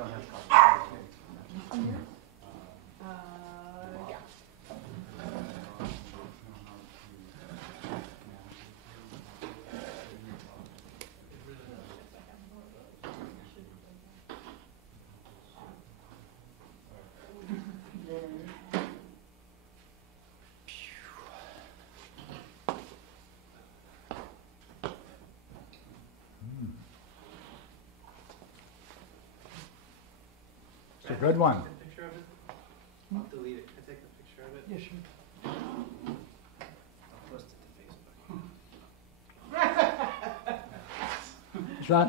don't have copies. Yeah. It's a good one. Take a picture of it? I'll delete it. Can I take a picture of it? Yeah, sure. I'll post it to Facebook. Is that?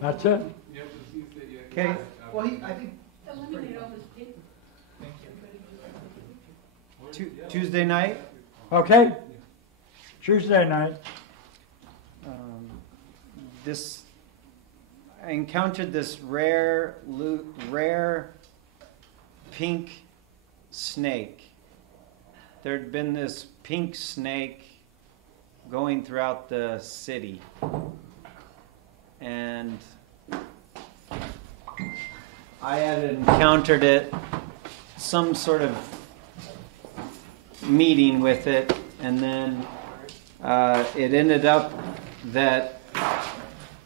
That's it? Okay. Well, I think. Eliminate all this paper. Thank you. Tuesday night. Okay. Tuesday night. This I encountered this rare pink snake. There'd been this pink snake going throughout the city, and I had encountered it, some sort of meeting with it, and then it ended up that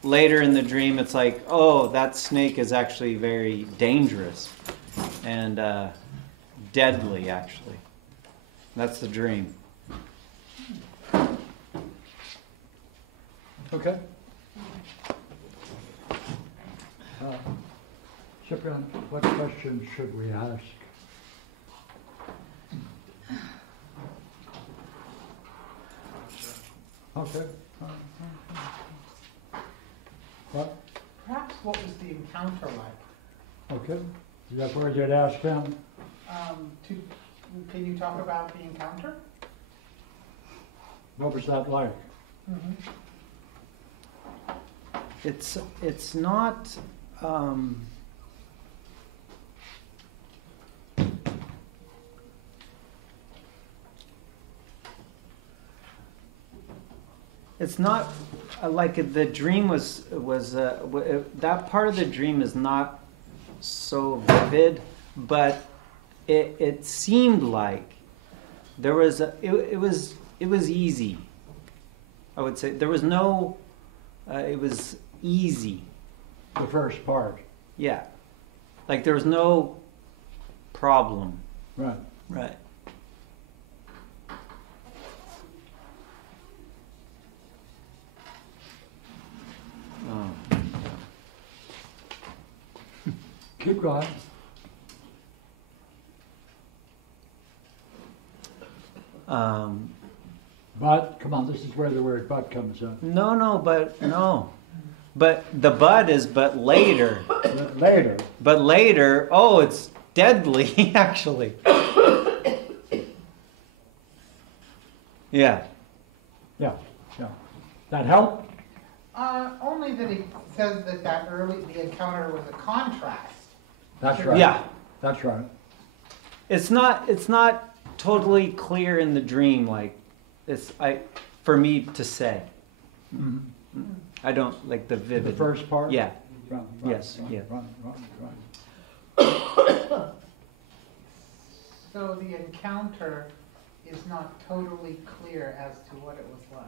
later in the dream it's like, oh, that snake is actually very dangerous and deadly, actually. That's the dream. Okay. Cyprian, what questions should we ask? Okay. What? Perhaps what was the encounter like? Okay. Is that where you'd ask him? Can you talk about the encounter? What was that like? Mm-hmm. It's not it's not like the dream was that part of the dream is not so vivid, but it seemed like there was it was easy. I would say there was no it was easy. The first part. Yeah, like there was no problem. Right. Right. Keep going. But, come on, this is where the word but comes in. No. But the but is but later. Later. But later, oh, it's deadly, actually. Yeah. Yeah. That help? Only that he says that the encounter was a contrast. That's right. Yeah. That's right. It's not totally clear in the dream, like for me to say. Mm-hmm. I don't like the vivid. The first part? Yeah. Right, Yes, yeah. Right. So the encounter is not totally clear as to what it was like.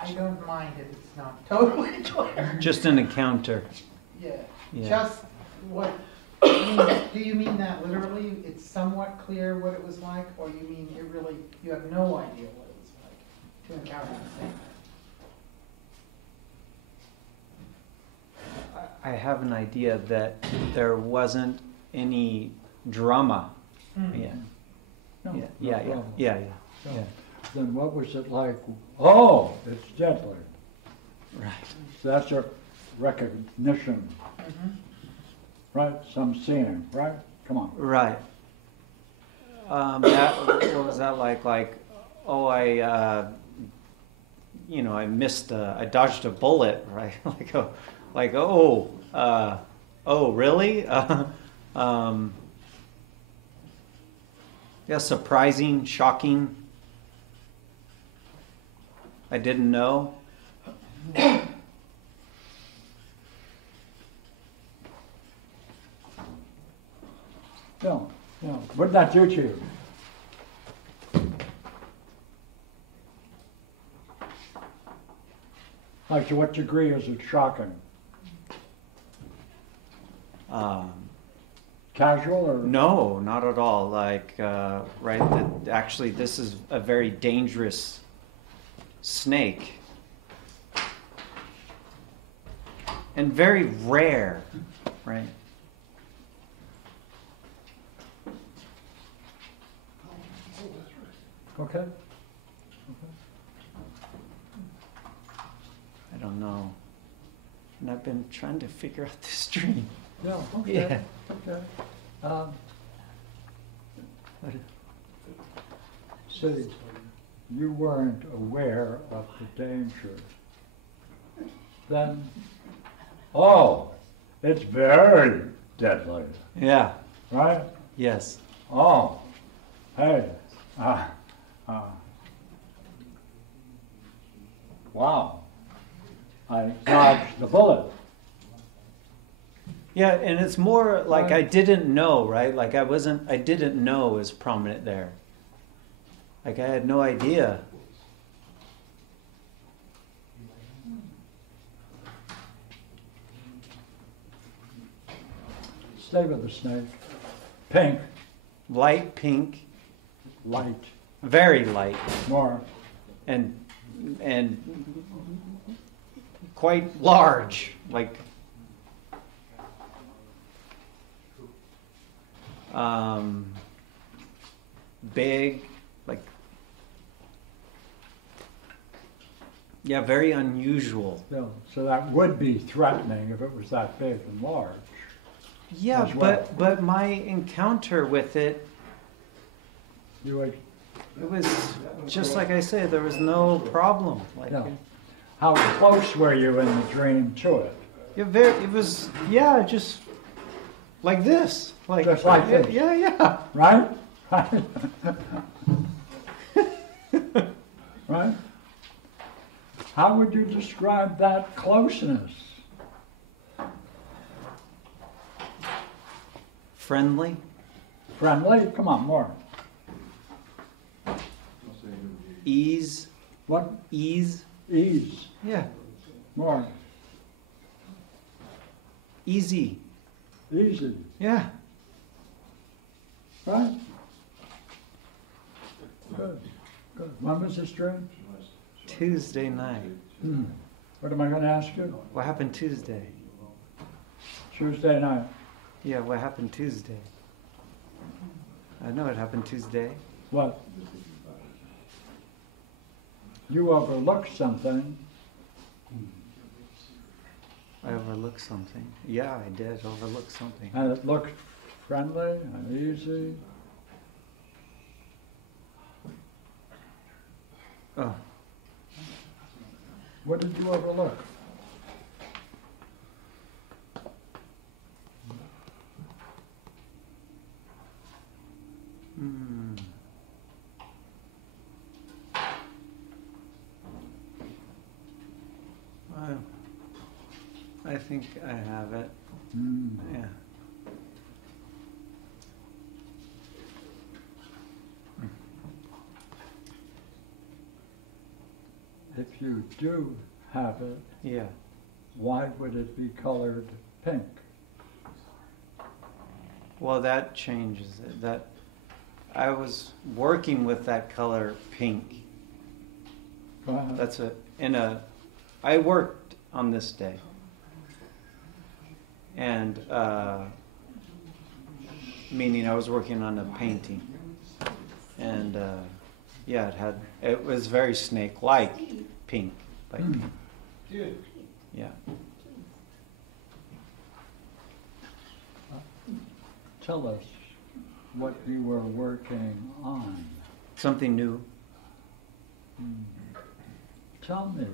I don't mind if it's not totally clear. Just an encounter. Yeah. Yeah. Just what? Do you mean that literally? It's somewhat clear what it was like, or you mean you have no idea what it was like to encounter the same? I have an idea that there wasn't any drama. Mm. Yeah. No, no Yeah. problem. Yeah. Then what was it like? Oh, it's deadly. Right. So that's a recognition, Mm-hmm. right? Some seeing, right? Come on. Right. What was that like? Like, oh, I missed I dodged a bullet, right? oh, really? Yeah, surprising, shocking. I didn't know. No, no. What did that do to you? Like, to what degree is it shocking? Casual or? No, not at all. Like, right, actually, this is a very dangerous snake. And very rare, right? Okay. I don't know. And I've been trying to figure out this dream. Yeah, okay. Yeah. Okay. See, you weren't aware of the danger. Then, oh, it's very deadly, Yeah, right? yes. Oh, hey, wow, I dodged the bullet. Yeah, and it's more like I Right. didn't know, right? Like I didn't know it was prominent there. Like I had no idea. Stay with the snake. Pink, Light pink, light, very light, more. and quite large, like big, like yeah, very unusual. Yeah, so that would be threatening if it was that big and large. Yeah, As well. but my encounter with it, You would, it was just like I said, there was no problem. Like yeah. How close were you in the dream to it? it was just like this. Like Just like this. Yeah. Right? Right? Right? How would you describe that closeness? Friendly. Friendly? Come on, more. Ease. What? Ease. Ease. Yeah. More. Easy. Easy. Yeah. Right? Good. Good. When was this dream? Tuesday night. What am I going to ask you? What happened Tuesday? Tuesday night. Yeah, what happened Tuesday? I know it happened Tuesday. What? You overlooked something. I overlooked something. Yeah, I did overlook something. And it looked friendly and easy. Oh, What did you overlook? hmm. Well, I think I have it. Yeah. If you do have it, Yeah. why would it be colored pink? Well, that changes it. That I was working with that color pink. That's I worked on this day. And, meaning I was working on a painting. And, it was very snake-like pink. Like pink. Yeah. Tell us what you were working on. Something new. Tell me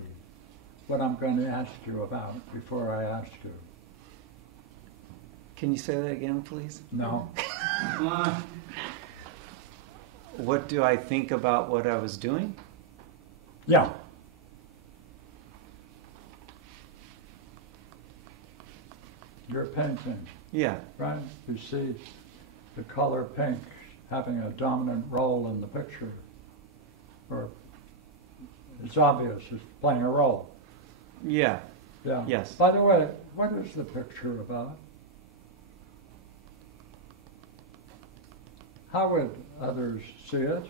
what I'm going to ask you about before I ask you. Can you say that again, please? No? What do I think about what I was doing? Yeah. You're painting, Yeah. right? You see the color pink having a dominant role in the picture? Or it's obvious it's playing a role. Yeah. Yeah. Yes. By the way, what is the picture about? How would others see it?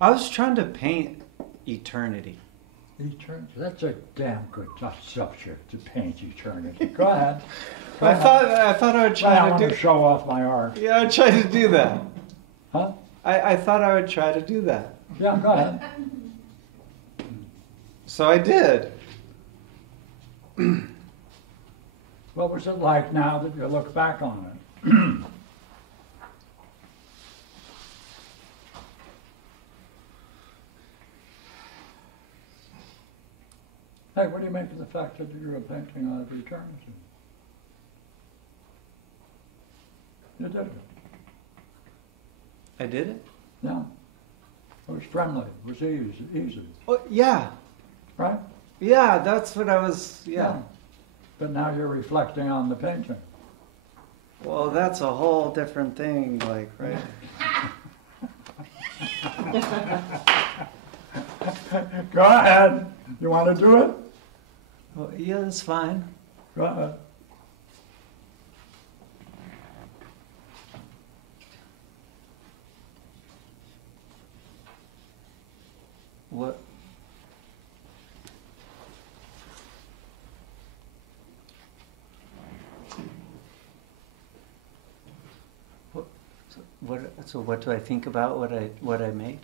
I was trying to paint eternity. Eternity. That's a damn good subject to paint eternity. Go ahead. Go I ahead. thought I would I try want to to do. show off my art. Yeah, I tried to do that. Huh? I thought I would try to do that. Yeah, go ahead. So I did. What was it like now that you look back on it? Hey, what do you make of the fact that you're a painting out of eternity? You did it. I did it? Yeah. It was friendly. It was easy. Oh, yeah. Right? Yeah, that's what I was, yeah. But now you're reflecting on the painting. Well, that's a whole different thing, like, right? Go ahead. You want to do it? Well, yeah, that's fine. Go ahead. What? So what do I think about what I made?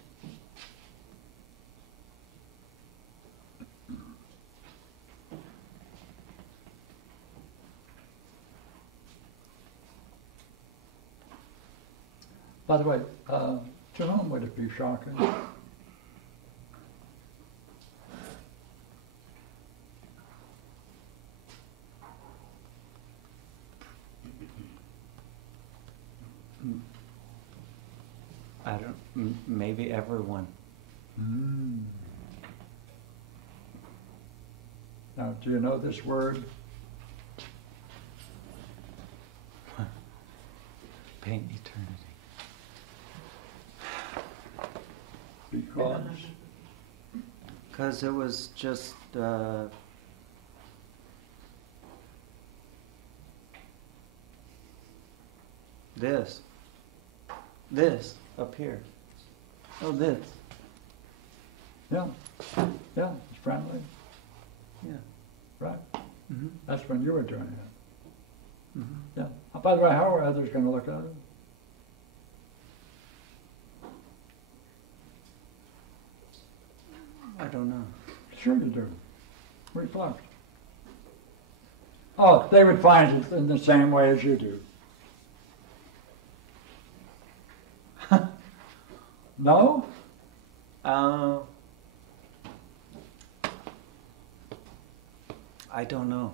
By the way, to whom would it be shocking? I don't, maybe everyone. Mm. Now, do you know this word? Paint eternity. Because it was just this up here. Oh, this. Yeah. Yeah, it's friendly. Yeah. Right. Mm-hmm. That's when you were doing it. Mm-hmm. Yeah. By the way, how are others going to look at it? I don't know. Sure you do. Reflect. Oh, they would find it in the same way as you do. No? I don't know.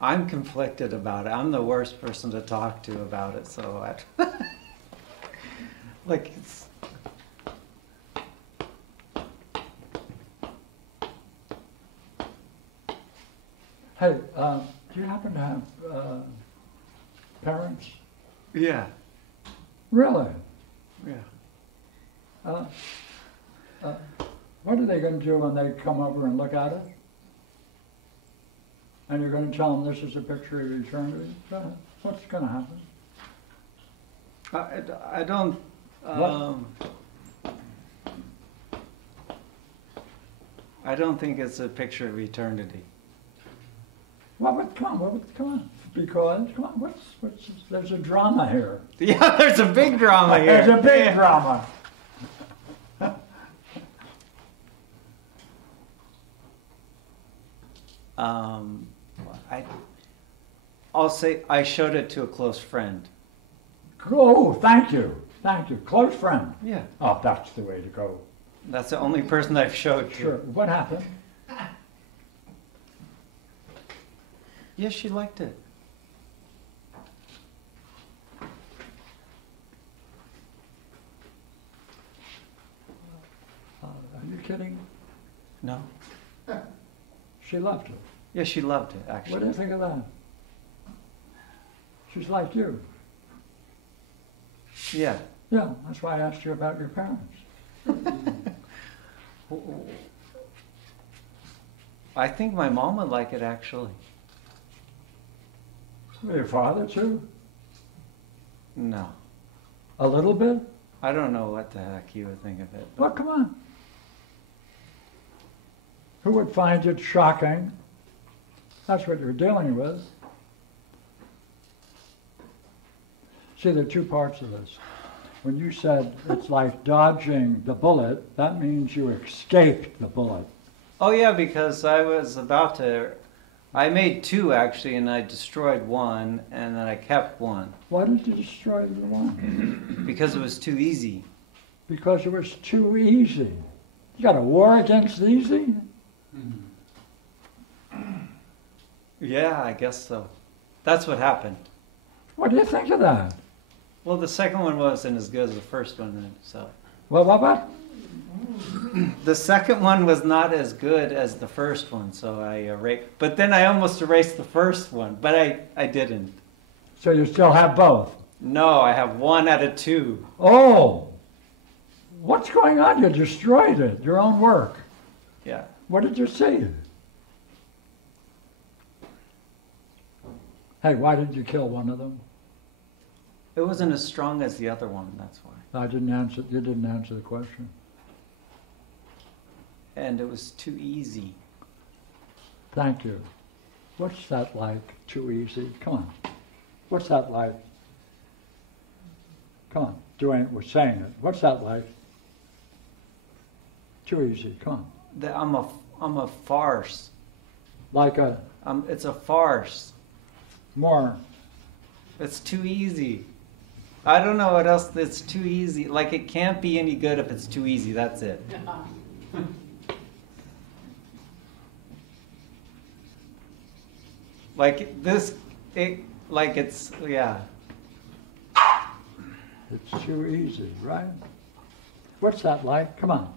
I'm conflicted about it. I'm the worst person to talk to about it, so I like it's Hey, do you happen to have parents? yeah. Really? Yeah. What are they going to do when they come over and look at it? And you're going to tell them this is a picture of eternity? What's going to happen? I don't. I don't think it's a picture of eternity. Come on. Because, come on, there's a drama here. Yeah, there's a big drama here. There's a big drama. I'll say I showed it to a close friend. Oh, thank you. Thank you. Close friend. Yeah. Oh, that's the way to go. That's the only person I've showed to. Sure. What happened? Yeah, she liked it. kidding? No. She loved it. Yeah, she loved it, What actually. do you think of that? She's like you. Yeah. Yeah, that's why I asked you about your parents. I think my mom would like it, actually. Your father too? No. A little bit? I don't know what the heck he would think of it. Well, come on. Who would find it shocking? That's what you're dealing with. See, there are two parts of this. When you said it's like dodging the bullet, that means you escaped the bullet. Oh, yeah, because I was about to... I made two, actually, and I destroyed one, and then I kept one. Why did you destroy the one? Because it was too easy. Because it was too easy. You got a war against easy? Yeah, I guess so. That's what happened. What do you think of that? Well, the second one wasn't as good as the first one, then, so... Well, what? The second one was not as good as the first one, so I erased... But then I almost erased the first one, but I didn't. So you still have both? No, I have 1 out of 2. Oh! What's going on? You destroyed it, your own work. Yeah. What did you see? Hey, why did you kill one of them? It wasn't as strong as the other one, that's why. You didn't answer the question. And it was too easy. Thank you. What's that like, too easy? Come on. What's that like? Come on, we're saying it. What's that like? Too easy, come on. I'm a farce. Like a... It's a farce. More. It's too easy. I don't know what else. It's too easy. Like, it can't be any good if it's too easy. That's it. Like this, yeah. It's too easy, right? What's that like? Come on,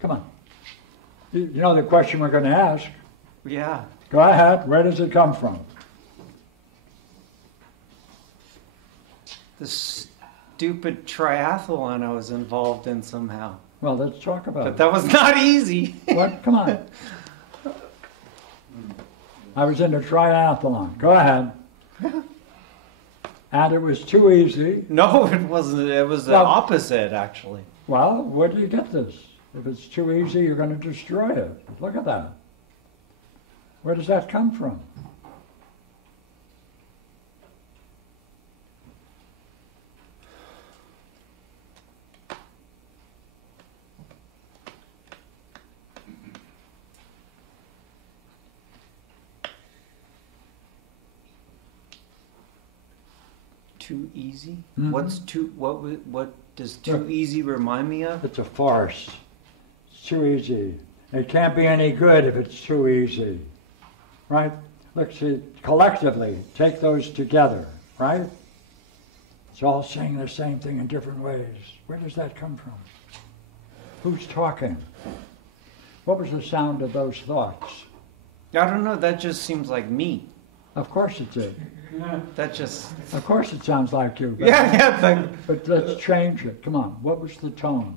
come on. You know the question we're going to ask. Yeah. Go ahead. Where does it come from? The stupid triathlon I was involved in somehow. Well, let's talk about But it. that was not easy. What? Come on. I was in a triathlon. Go ahead. And it was too easy. No, it wasn't. It was the opposite, actually. Well, where do you get this? If it's too easy, you're going to destroy it. Look at that. Where does that come from? Too easy? Mhm. What does too easy remind me of? It's a farce. It's too easy. It can't be any good if it's too easy. Right? Look, see, collectively, take those together, right? It's all saying the same thing in different ways. Where does that come from? Who's talking? What was the sound of those thoughts? I don't know. That just seems like me. Of course it did. That just... Of course it sounds like you. But, Yeah. but let's change it. Come on. What was the tone?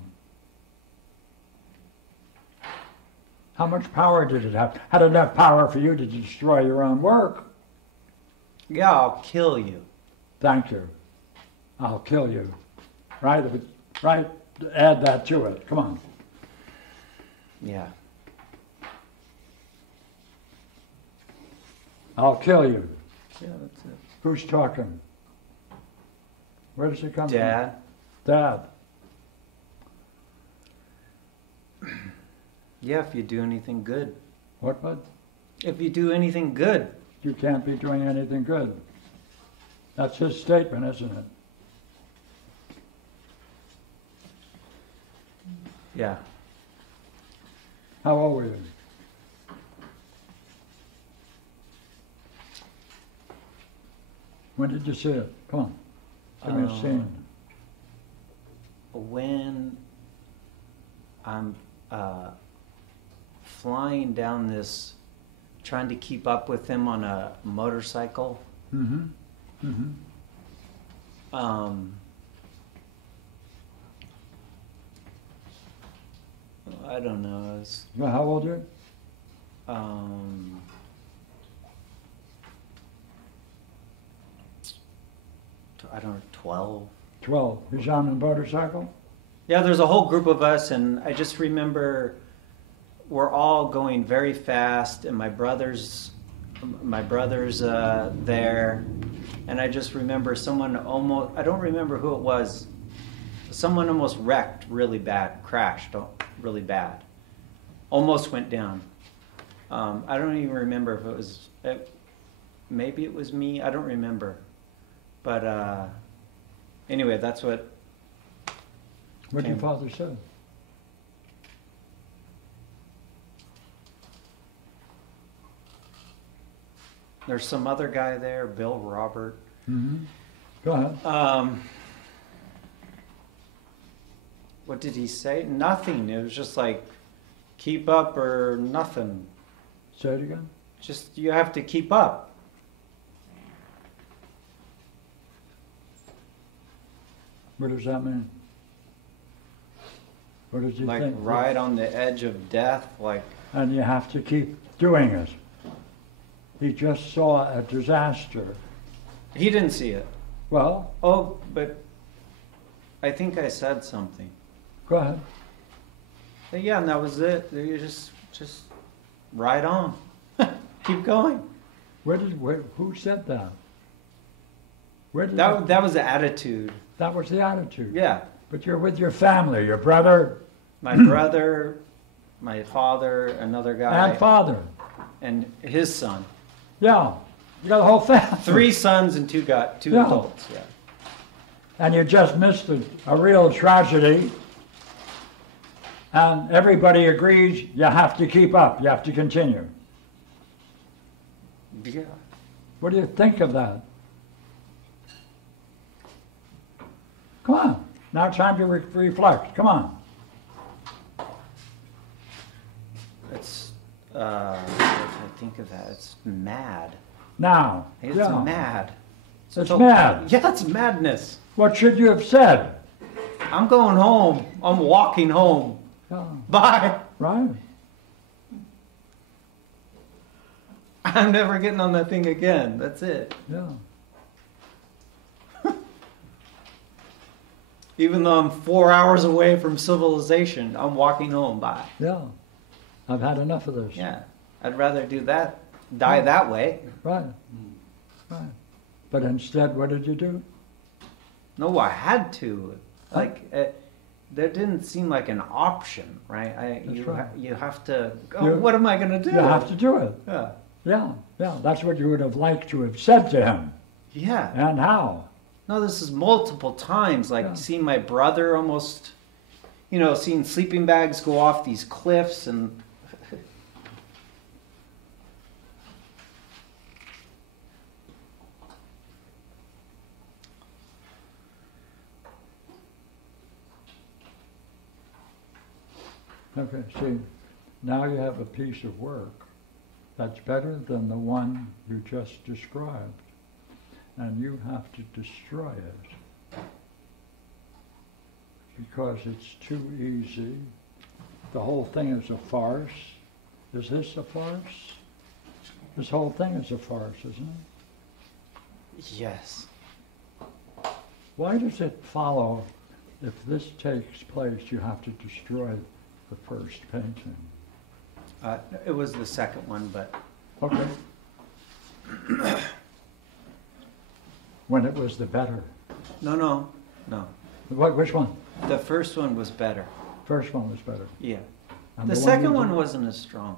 How much power did it have? Had enough power for you to destroy your own work. Yeah, I'll kill you. Thank you. I'll kill you. Right? Right? Add that to it. Come on. Yeah. I'll kill you. Yeah, that's it. Who's talking? Where does it come Dad. from? Dad. Yeah, if you do anything good. What, bud? If you do anything good. You can't be doing anything good. That's his statement, isn't it? Yeah. How old were you? When did you see it? Come on. Give me a scene. When I'm flying down this, trying to keep up with him on a motorcycle. Mm-hmm. Mm-hmm. I don't know. It's, Well, how old are you? I don't know, 12. 12. He's on a motorcycle? Yeah, there's a whole group of us, and I just remember we're all going very fast, and my brother's there, and I just remember someone almost, I don't remember who it was, someone almost wrecked really bad, crashed really bad, almost went down. I don't even remember if it was, maybe it was me, I don't remember. But anyway, that's what. What your father said? There's some other guy there, Bill Robert. Mm-hmm. Go ahead. What did he say? Nothing. It was just like, keep up or nothing. Say it again. Just, you have to keep up. What does that mean? What does he Like think? right on the edge of death, like. And you have to keep doing it. He just saw a disaster. He didn't see it. Well, Oh, but I think I said something. go ahead. But yeah, and that was it. You just ride on. Keep going. Who said that? Where did That was the attitude. that was the attitude. Yeah. But you're with your family, your brother My brother, my father, another guy, and father. and his son. Yeah, you got a whole family. 3 sons and two Yeah. adults. Yeah. And you just missed a real tragedy. And everybody agrees you have to keep up, you have to continue. Yeah. What do you think of that? Come on, now it's time to reflect. Come on. It's what do I think of that? It's mad. Now, It's yeah. mad. It's So- mad. Yeah, it's madness. What should you have said? I'm going home. I'm walking home. Yeah, Bye. right? I'm never getting on that thing again. That's it. Yeah. Even though I'm 4 hours away from civilization, I'm walking home. Bye. Yeah. I've had enough of this. Yeah. I'd rather do that, die that way. Right. Right. But instead, what did you do? No, I had to. Like, there didn't seem like an option, right? That's right. You have to, You- what am I going to do? You have to do it. Yeah. Yeah, yeah. That's what you would have liked to have said to him. Yeah. And how? No, this is multiple times, like Yeah. seeing my brother almost, seeing sleeping bags go off these cliffs and Okay, see, now you have a piece of work that's better than the one you just described. And you have to destroy it. Because it's too easy. The whole thing is a farce. Is this a farce? This whole thing is a farce, isn't it? yes. Why does it follow if this takes place you have to destroy the first painting? It was the second one, but Okay. When it was the better. no. Which one? The first one was better. First one was better. Yeah. And The you second one did- wasn't as strong.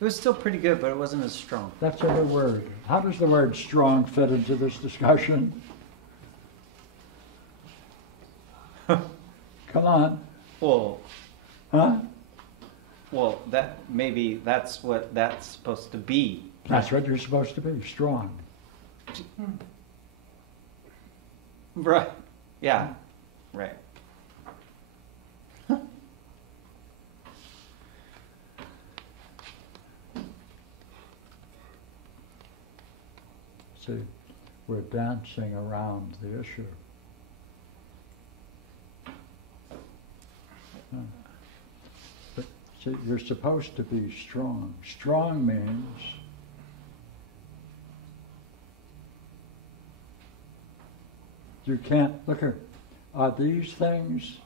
It was still pretty good, but it wasn't as strong. That's a good word. How does the word strong fit into this discussion? Come on. Well, Huh? that's what that's supposed to be. That's what you're supposed to be, strong. Right. Yeah. Right. see, we're dancing around the issue. But see, you're supposed to be strong. Strong means you can't, look here, are these things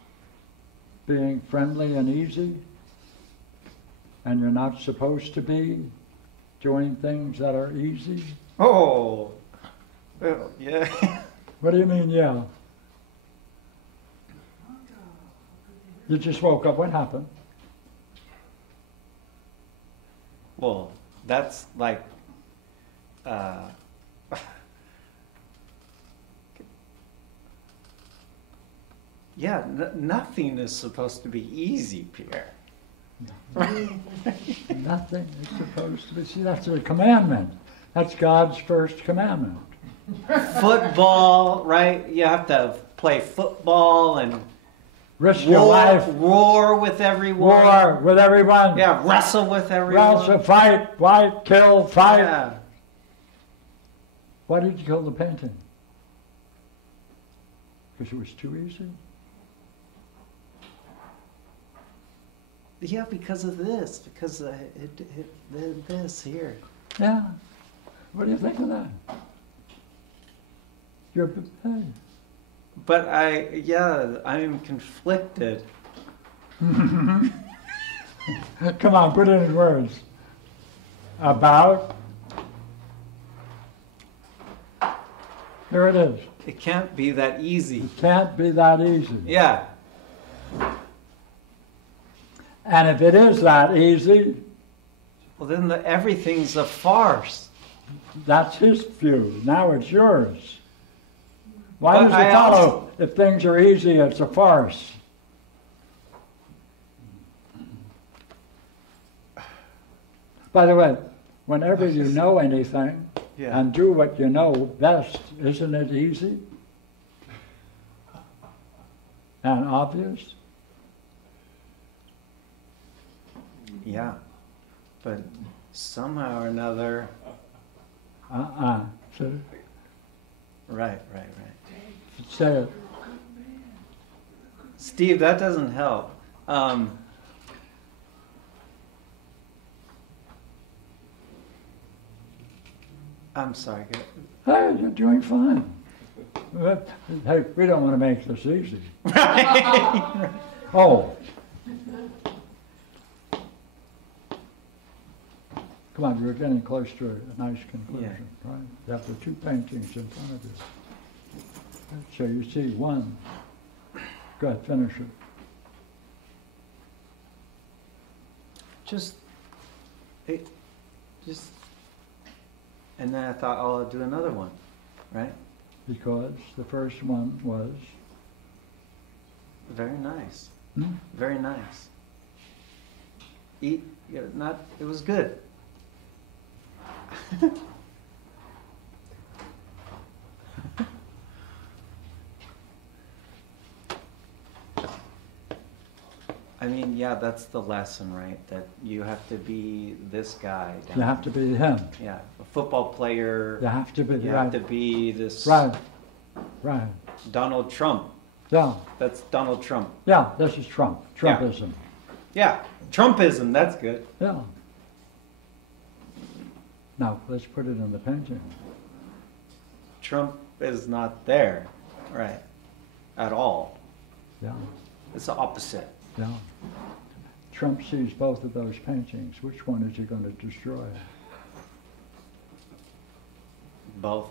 being friendly and easy? And you're not supposed to be doing things that are easy? Oh, well, yeah. What do you mean, yeah? You just woke up, what happened? Well, that's like, yeah, nothing is supposed to be easy, Pierre. Nothing is supposed to be, see, that's a commandment. That's God's first commandment. Football, right? You have to play football and Risk your life. Roar with everyone. War with everyone. Yeah, wrestle with everyone. Wrestle, fight, kill, fight. Yeah. Why did you kill the painting? Because it was too easy? Yeah, because of this. Because this here. Yeah. What do you think of that? You're, hey. But I'm conflicted. Come on, put it in words. About? Here it is. It can't be that easy. It can't be that easy. Yeah. And if it is that easy, Well, then everything's a farce. that's his view. Now it's yours. Why But does I it follow also- if things are easy, it's a farce? By the way, whenever you know anything Yeah. and do what you know best, isn't it easy and obvious? Yeah. But somehow or another. So, Right. say it. Steve, that doesn't help. I'm sorry. Hey, you're doing fine. But, hey, we don't want to make this easy. Oh. Come on, you're getting close to a nice conclusion, right? You have the two paintings in front of you. So you see one. Go ahead, finish it. Just, and then I thought, oh, I'll do another one, right? Because the first one was, Very nice. hmm? Very nice. It was good. I mean, yeah, that's the lesson, right? That you have to be this guy. You have to be him. Yeah, a football player. You have to be, You right. have to be this Right. Donald Trump. Yeah, That's Donald Trump. yeah, this is Trump. Yeah. Trumpism. Yeah, Trumpism, that's good. Yeah. Now, let's put it in the painting. Trump is not there, right? At all. Yeah, It's the opposite. yeah. Trump sees both of those paintings. Which one is he going to destroy? Both.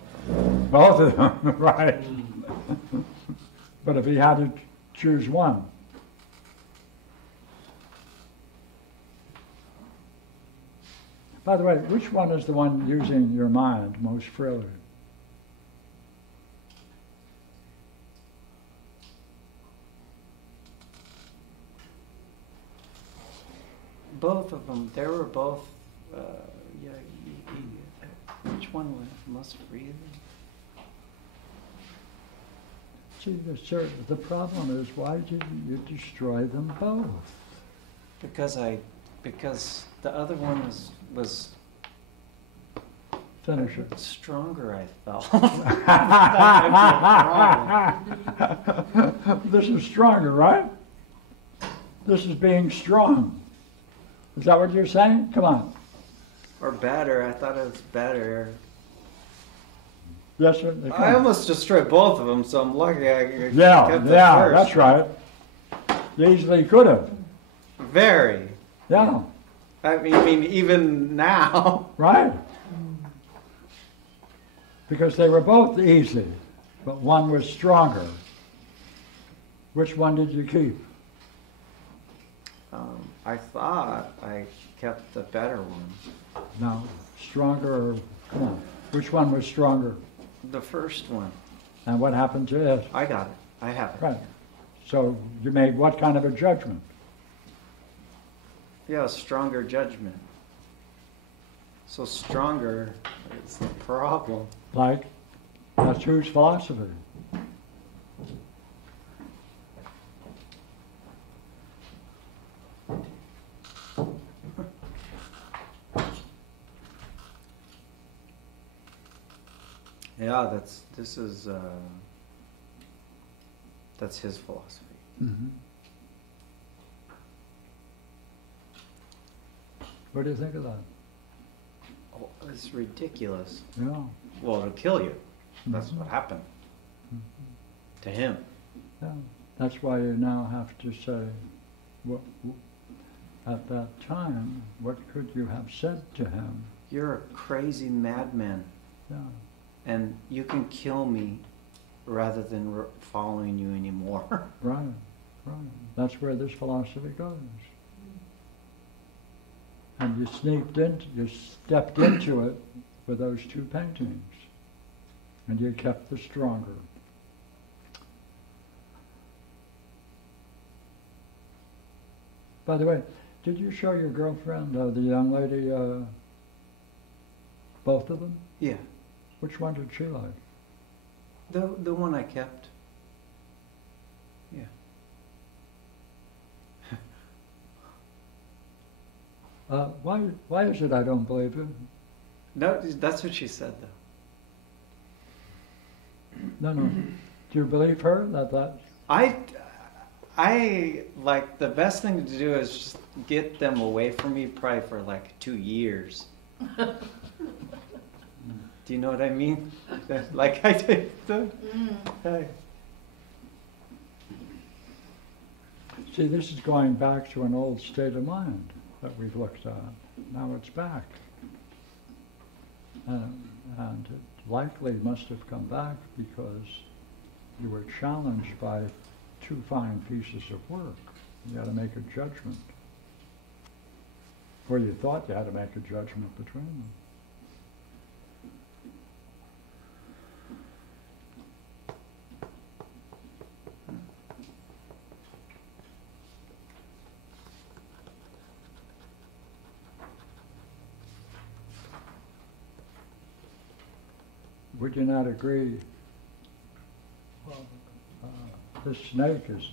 Both of them, right. But if he had to choose one. By the way, which one is the one using your mind most freely? Both of them. They were both. Which one was most freely? See, the problem is, why did you destroy them both? Because the other one was Finish it. Stronger, I felt. This is stronger, right? This is being strong. Is that what you're saying? Come on. Or better. I thought it was better. Yes, sir. I almost destroyed both of them, so I'm lucky I kept Yeah, the yeah, first. that's right. You easily could have. Very. Yeah, I mean, even now. right. Because they were both easy, but one was stronger. Which one did you keep? I thought I kept the better one. No, stronger, or, come on. Which one was stronger? The first one. And what happened to it? I got it. I have it. Right. So you made what kind of a judgment? Yeah, stronger judgment. So stronger is the problem. Like, that's whose philosophy? Yeah, that's his philosophy. Mm-hmm. What do you think of that? Oh, it's ridiculous. Yeah. Well, it'll kill you. That's Mhm. what happened to him. Yeah. That's why you now have to say, what, at that time, what could you have said to him? You're a crazy madman, Yeah. and you can kill me rather than following you anymore. Right. Right. That's where this philosophy goes. And you stepped into it with those two paintings, and you kept the stronger. By the way, did you show your girlfriend, the young lady, both of them? Yeah, Which one did she like? the one I kept. Yeah. Why is it I don't believe you? No, that's what she said though. No. Do you believe her that? I like the best thing to do is just get them away from me probably for like 2 years. Do you know what I mean? Like I did. Hey. See, this is going back to an old state of mind that we've looked at. Now it's back. And it likely must have come back because you were challenged by two fine pieces of work. You had to make a judgment. Or you thought you had to make a judgment between them. Would you not agree? This snake is,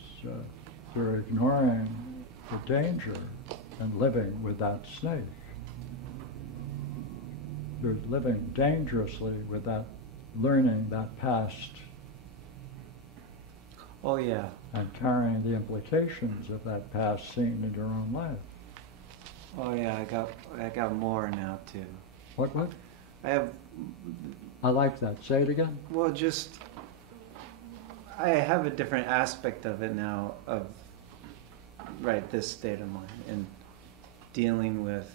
you're ignoring the danger and living with that snake. You're living dangerously with that, learning that past Oh yeah. and carrying the implications of that past seen in your own life. Oh yeah. I got more now too. What? I like that. Say it again. Well, just I have a different aspect of it now of this state of mind and dealing with.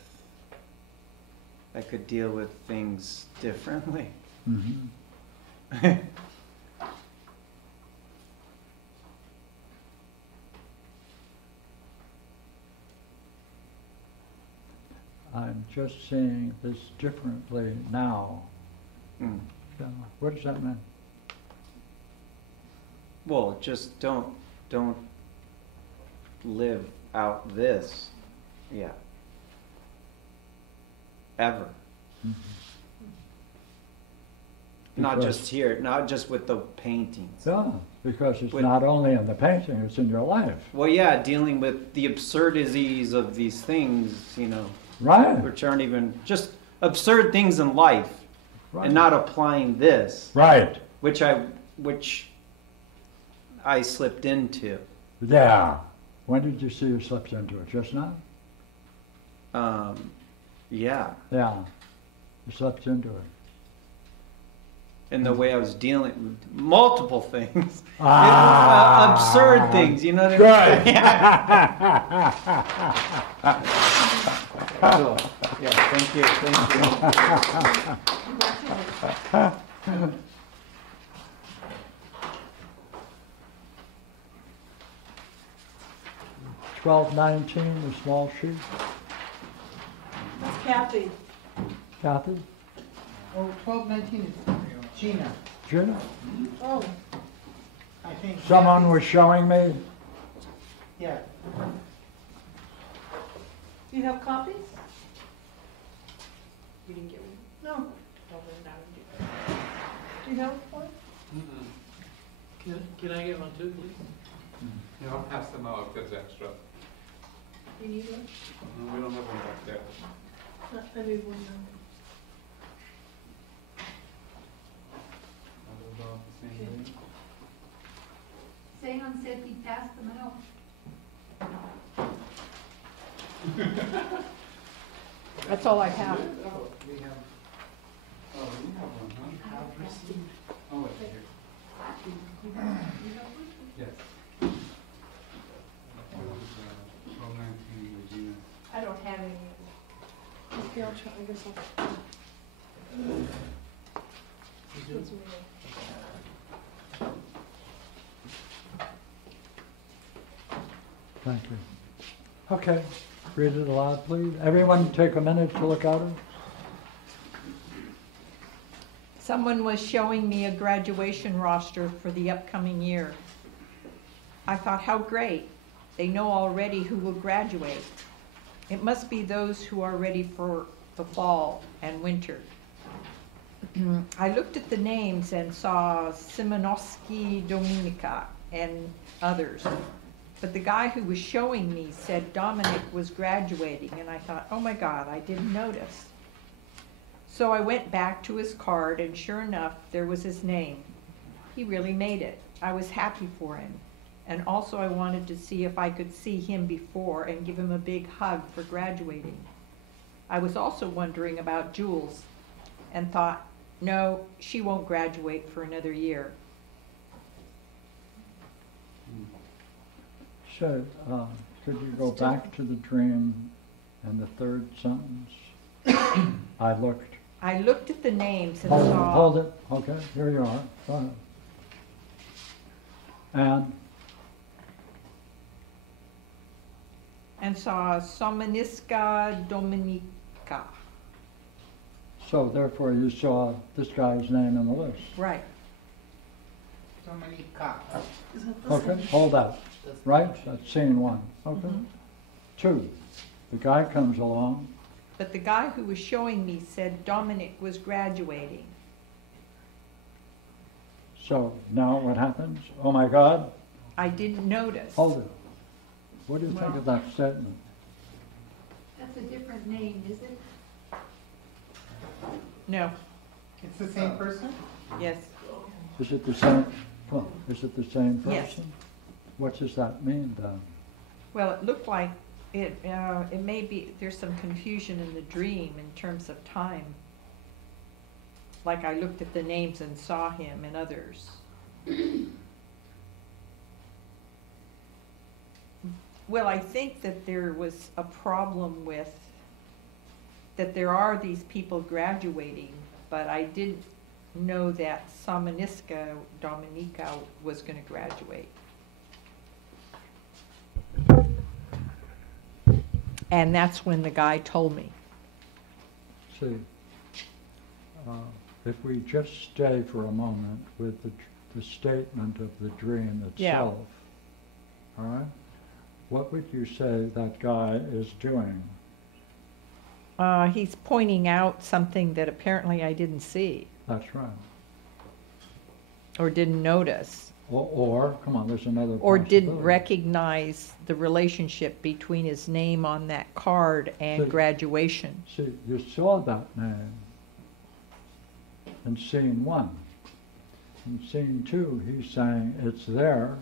I could deal with things differently. Mm-hmm. I'm just seeing this differently now. Mm. So, what does that mean? Well, just don't live out this, yeah, ever. Mm-hmm. Not Because- just here, not just with the paintings. Yeah, because it's With- not only in the painting, it's in your life. Well, yeah, dealing with the absurdities of these things, Right. which aren't even just absurd things in life. Right. and not applying this, Right. which I slipped into. Yeah. When did you see you slipped into it? Just now? Yeah, Yeah. You slipped into it. and the way I was dealing with multiple things, Ah, absurd things. You know what I Good. mean? Cool. Yeah, thank you. 1219, the small sheet. That's Cathy. Cathy? Oh, 1219 is Gina, Gina? Oh, I think. Someone was showing me. Yeah. do you have copies? You didn't get one? No. Oh, then I would do that. Do you have one? Can I get one too, please? Yeah, I'll pass them out if there's extra. You need one? No, we don't have one back there. I need one now. Are those all the same Okay. thing? Seon said he passed them out. That's all I have. Oh, we have one, huh? Oh, wait, here. Yes. 1219, Regina. I don't have any. Okay, I'll try, I guess I'll. Excuse me. Thank you. Okay, read it aloud, please. Everyone take a minute to look at it. Someone was showing me a graduation roster for the upcoming year. I thought, how great. They know already who will graduate. It must be those who are ready for the fall and winter. I looked at the names and saw Szymanowski, Dominika, and others. But the guy who was showing me said Dominic was graduating, and I thought, oh my God, I didn't notice. So I went back to his card, and sure enough, there was his name. He really made it. I was happy for him. And also I wanted to see if I could see him before and give him a big hug for graduating. I was also wondering about Jules and thought, no, she won't graduate for another year. So, could you go back to the dream and the third sentence? I looked. I looked at the names and Hold it, saw... hold it. Okay, here you are. Go ahead. And saw Somaniska Dominika. So therefore you saw this guy's name in the list. Right. So many cops. Is that this Okay, one? hold that. Right? That's scene one. Okay. Mhm. 2, the guy comes along. But the guy who was showing me said Dominic was graduating. So now what happens? Oh my God, I didn't notice. hold it. What do you think Well- of that statement? That's a different name, is it? No. It's the same person? Yes. Is it the same, well, is it the same person? Yes. What does that mean then? Well, it looked like it may be, there's some confusion in the dream in terms of time. Like I looked at the names and saw him and others. Well, I think that there was a problem with, that there are these people graduating, but I didn't know that Somaniska Dominika was going to graduate. And that's when the guy told me. See, if we just stay for a moment with the statement of the dream Yeah. itself, all right? What would you say that guy is doing? He's pointing out something that apparently I didn't see That's right. or didn't notice Or come on, there's another or didn't possibility. recognize the relationship between his name on that card and So- graduation. See, you saw that name. in scene 1. In scene 2, he's saying it's there,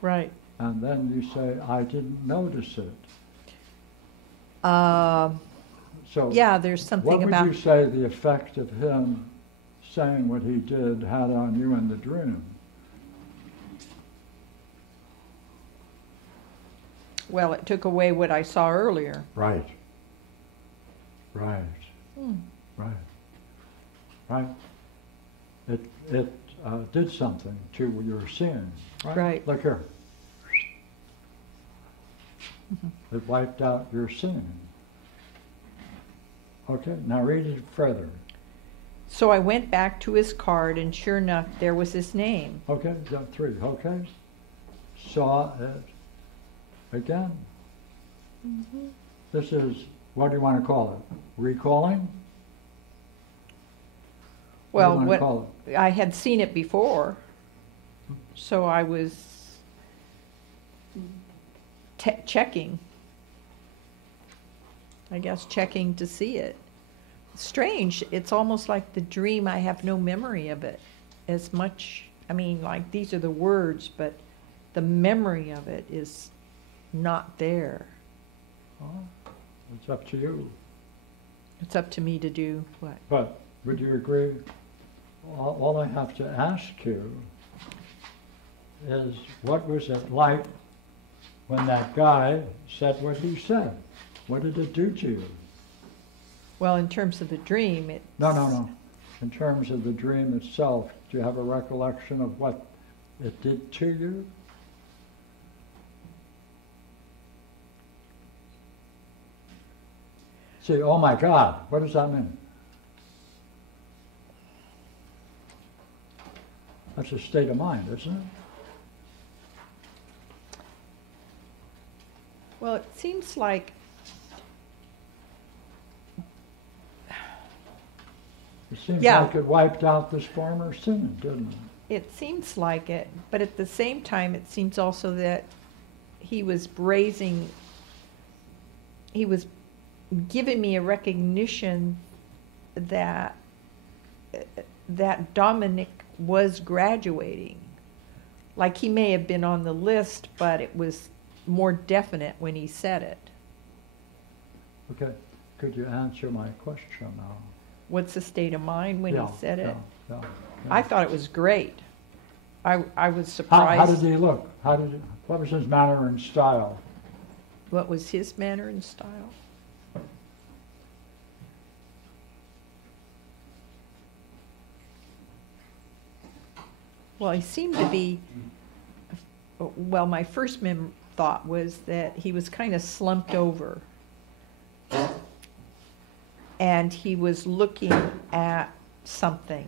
Right. and then you say, I didn't notice it. So Yeah, there's something what about. would you say the effect of him saying what he did had on you in the dream? Well, it took away what I saw earlier. Right. Right. Hmm. Right. Right. It did something to your seeing. Right. Right. Look here. It wiped out your seeing. Okay, now read it further. So I went back to his card, and sure enough, there was his name. Okay, got 3. Okay. Saw it again. Mm-hmm. This is, what do you want to call it? Recalling? Well, do you want what to call it? I had seen it before, so I was checking. I guess checking to see it. Strange. It's almost like the dream. I have no memory of it as much. I mean, like these are the words, but the memory of it is not there. Oh, it's up to you. It's up to me to do what? But would you agree? All I have to ask you is, what was it like when that guy said what he said? What did it do to you? Well, in terms of the dream, it. No. In terms of the dream itself, do you have a recollection of what it did to you? See, oh my God, what does that mean? That's a state of mind, isn't it? Well, it seems like It seems Yeah. like it wiped out this former sin, didn't it? it seems like it, but at the same time, it seems also that he was giving me a recognition that Dominic was graduating. Like he may have been on the list, but it was more definite when he said it. Okay, could you answer my question now? What's the state of mind when Yeah, he said it? yeah. I thought it was great. I was How surprised. did he look? What was his manner and style? What was his manner and style? Well, he seemed to be, well, my first thought was that he was kind of slumped over. And he was looking at something.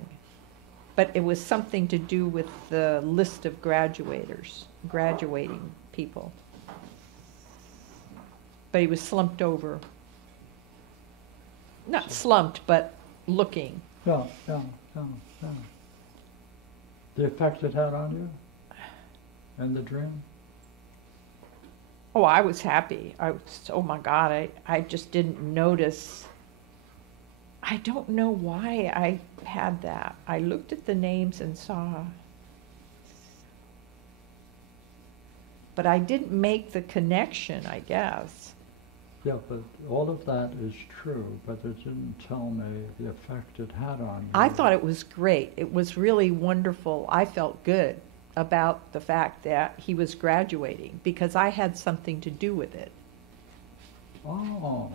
But it was something to do with the list of graduating people. But he was slumped over. Not slumped, but looking. Yeah. The effect it had on you in the dream? Oh, I was happy. Oh my God, I just didn't notice. I don't know why I had that. I looked at the names and saw, but I didn't make the connection, I guess. Yeah, but all of that is true, but it didn't tell me the effect it had on you. I thought it was great. It was really wonderful. I felt good about the fact that he was graduating because I had something to do with it. Oh.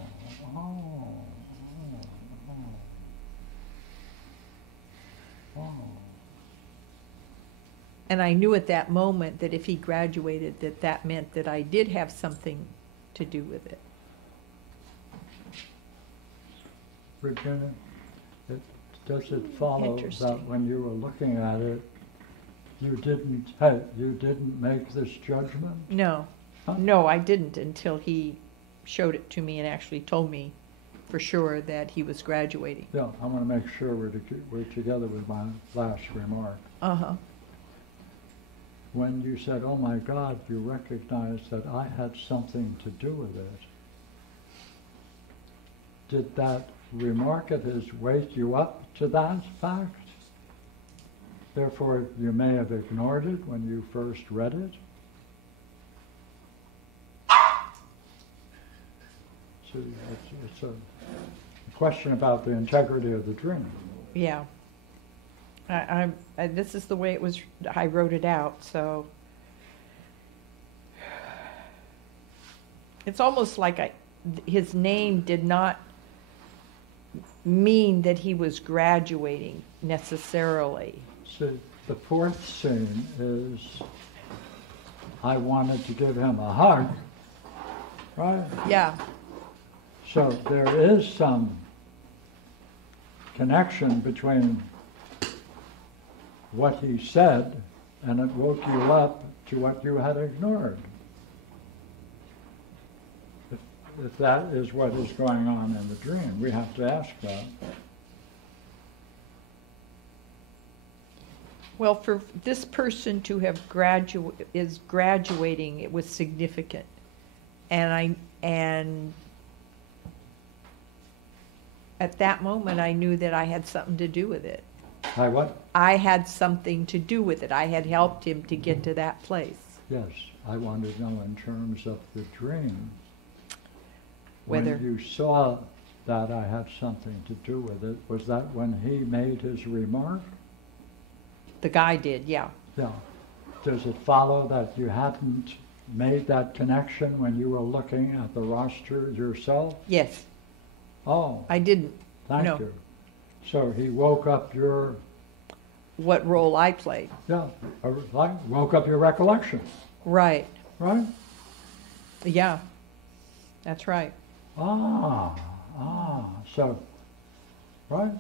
And I knew at that moment that if he graduated, that meant that I did have something to do with it. Regina, does it follow that Interesting. when you were looking at it, you didn't make this judgment? No, Huh? no, I didn't until he showed it to me and actually told me for sure that he was graduating. Yeah, I want to make sure we're together with my last remark. Uh-huh. When you said, oh my God, you recognized that I had something to do with it. Did that remark of his wake you up to that fact? Therefore, you may have ignored it when you first read it. So it's a question about the integrity of the dream. Yeah. This is the way it was, I wrote it out, so. It's almost like his name did not mean that he was graduating necessarily. See, the fourth scene is, I wanted to give him a hug, right? Yeah. So there is some connection between what he said and it woke you up to what you had ignored. If that is what is going on in the dream, we have to ask that. Well, for this person to have graduating, it was significant. And at that moment, I knew that I had something to do with it. By what? I had something to do with it. I had helped him to get to that place. Yes, I wanted to know in terms of the dream. Whether when you saw that I had something to do with it, was that when he made his remark? the guy did, yeah. Yeah. Does it follow that you hadn't made that connection when you were looking at the roster yourself? Yes, Oh, I didn't. thank no. you. So he woke up your, What role I played. yeah, woke up your recollection, Right. right? Yeah, that's right. So, right?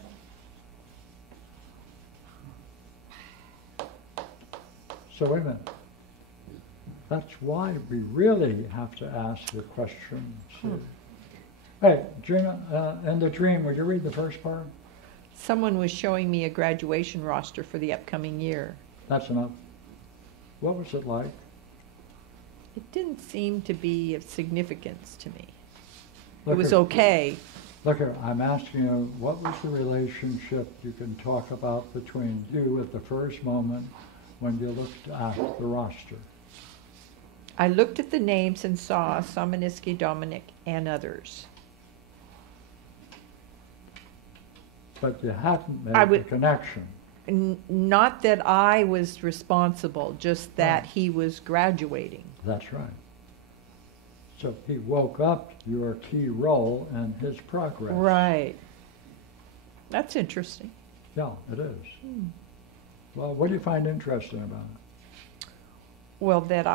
So wait a minute. That's why we really have to ask the question. Hey, Gina, in the dream, would you read the first part? Someone was showing me a graduation roster for the upcoming year. That's enough. What was it like? It didn't seem to be of significance to me. Look It was here. okay. Look here, I'm asking you, what was the relationship you can talk about between you at the first moment when you looked at the roster? I looked at the names and saw Sominiski, Dominic, and others. But you hadn't made I the would- connection. Not that I was responsible, just that Oh. he was graduating. That's right. So he woke up your key role in his progress. Right. That's interesting. Yeah, it is. Well, what do you find interesting about it? Well, that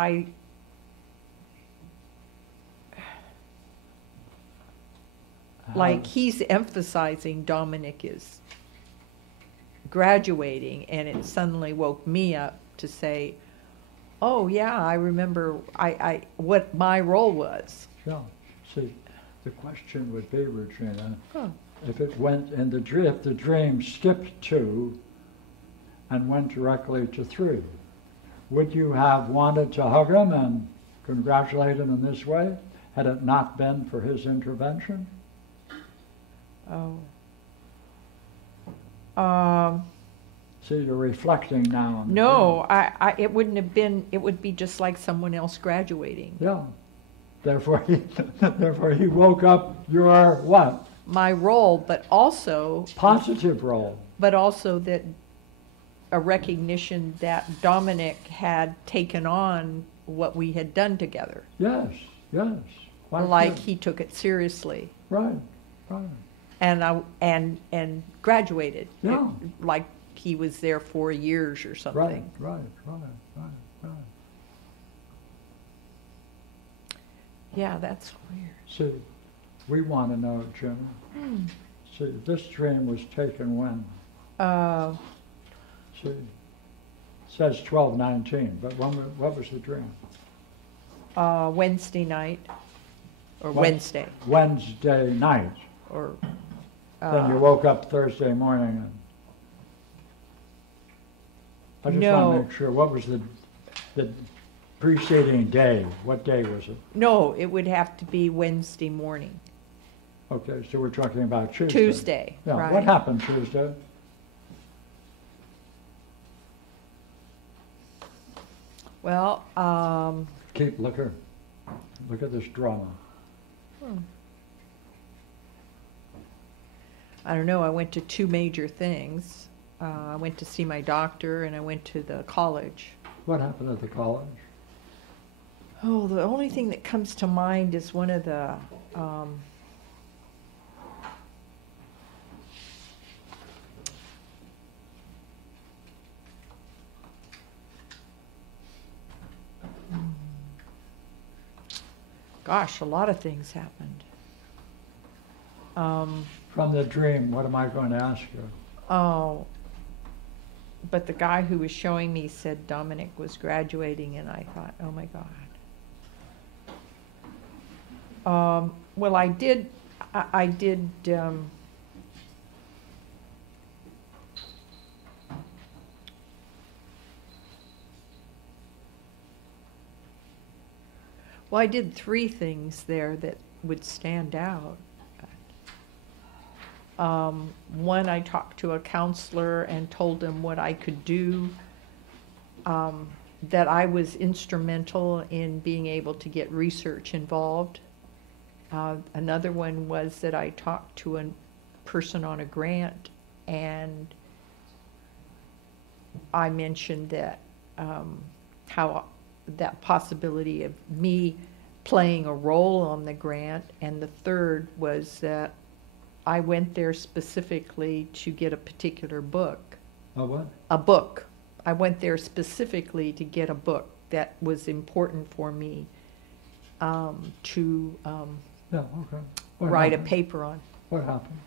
like he's emphasizing Dominic is graduating, and it suddenly woke me up to say, oh yeah, I remember what my role was. Yeah. See, the question would be, Regina, Huh. if it went in the dream, if the dream skipped 2 and went directly to 3, would you have wanted to hug him and congratulate him in this way, had it not been for his intervention? Oh. See, you're reflecting now on the No, it wouldn't have been, it would be just like someone else graduating. dream. Yeah. Therefore he woke up your what? My role, but also Positive role. that a recognition that Dominic had taken on what we had done together. Yes, yes. Why Like can't- he took it seriously Right, right. and graduated. Yeah. Like he was there 4 years or Right, something. right. Yeah, that's weird. See, we want to know, Jim. See, this dream was taken when? See, it says 12/19, but what was the dream? Wednesday night, or What? Wednesday, Wednesday night. or Then you woke up Thursday morning and I just want No. to make sure, what was the preceding day? What day was it? no, it would have to be Wednesday morning. Okay, so we're talking about Tuesday. Tuesday, Yeah, right. what happened Tuesday? Well, Keep, look here. Look at this drama. I don't know, I went to two major things. I went to see my doctor and I went to the college. What happened at the college? Oh, the only thing that comes to mind is one of the, gosh, a lot of things happened. From the dream, what am I going to ask you? Oh, but the guy who was showing me said Dominic was graduating, and I thought, oh my God. Well, I did, well, I did three things there that would stand out. One, I talked to a counselor and told him what I could do, that I was instrumental in being able to get research involved. Another one was that I talked to a person on a grant, and I mentioned that how that possibility of me playing a role on the grant, and the third was that I went there specifically to get a particular book. A what? A book. I went there specifically to get a book that was important for me to Yeah, okay. What write a happened? paper on. What happened?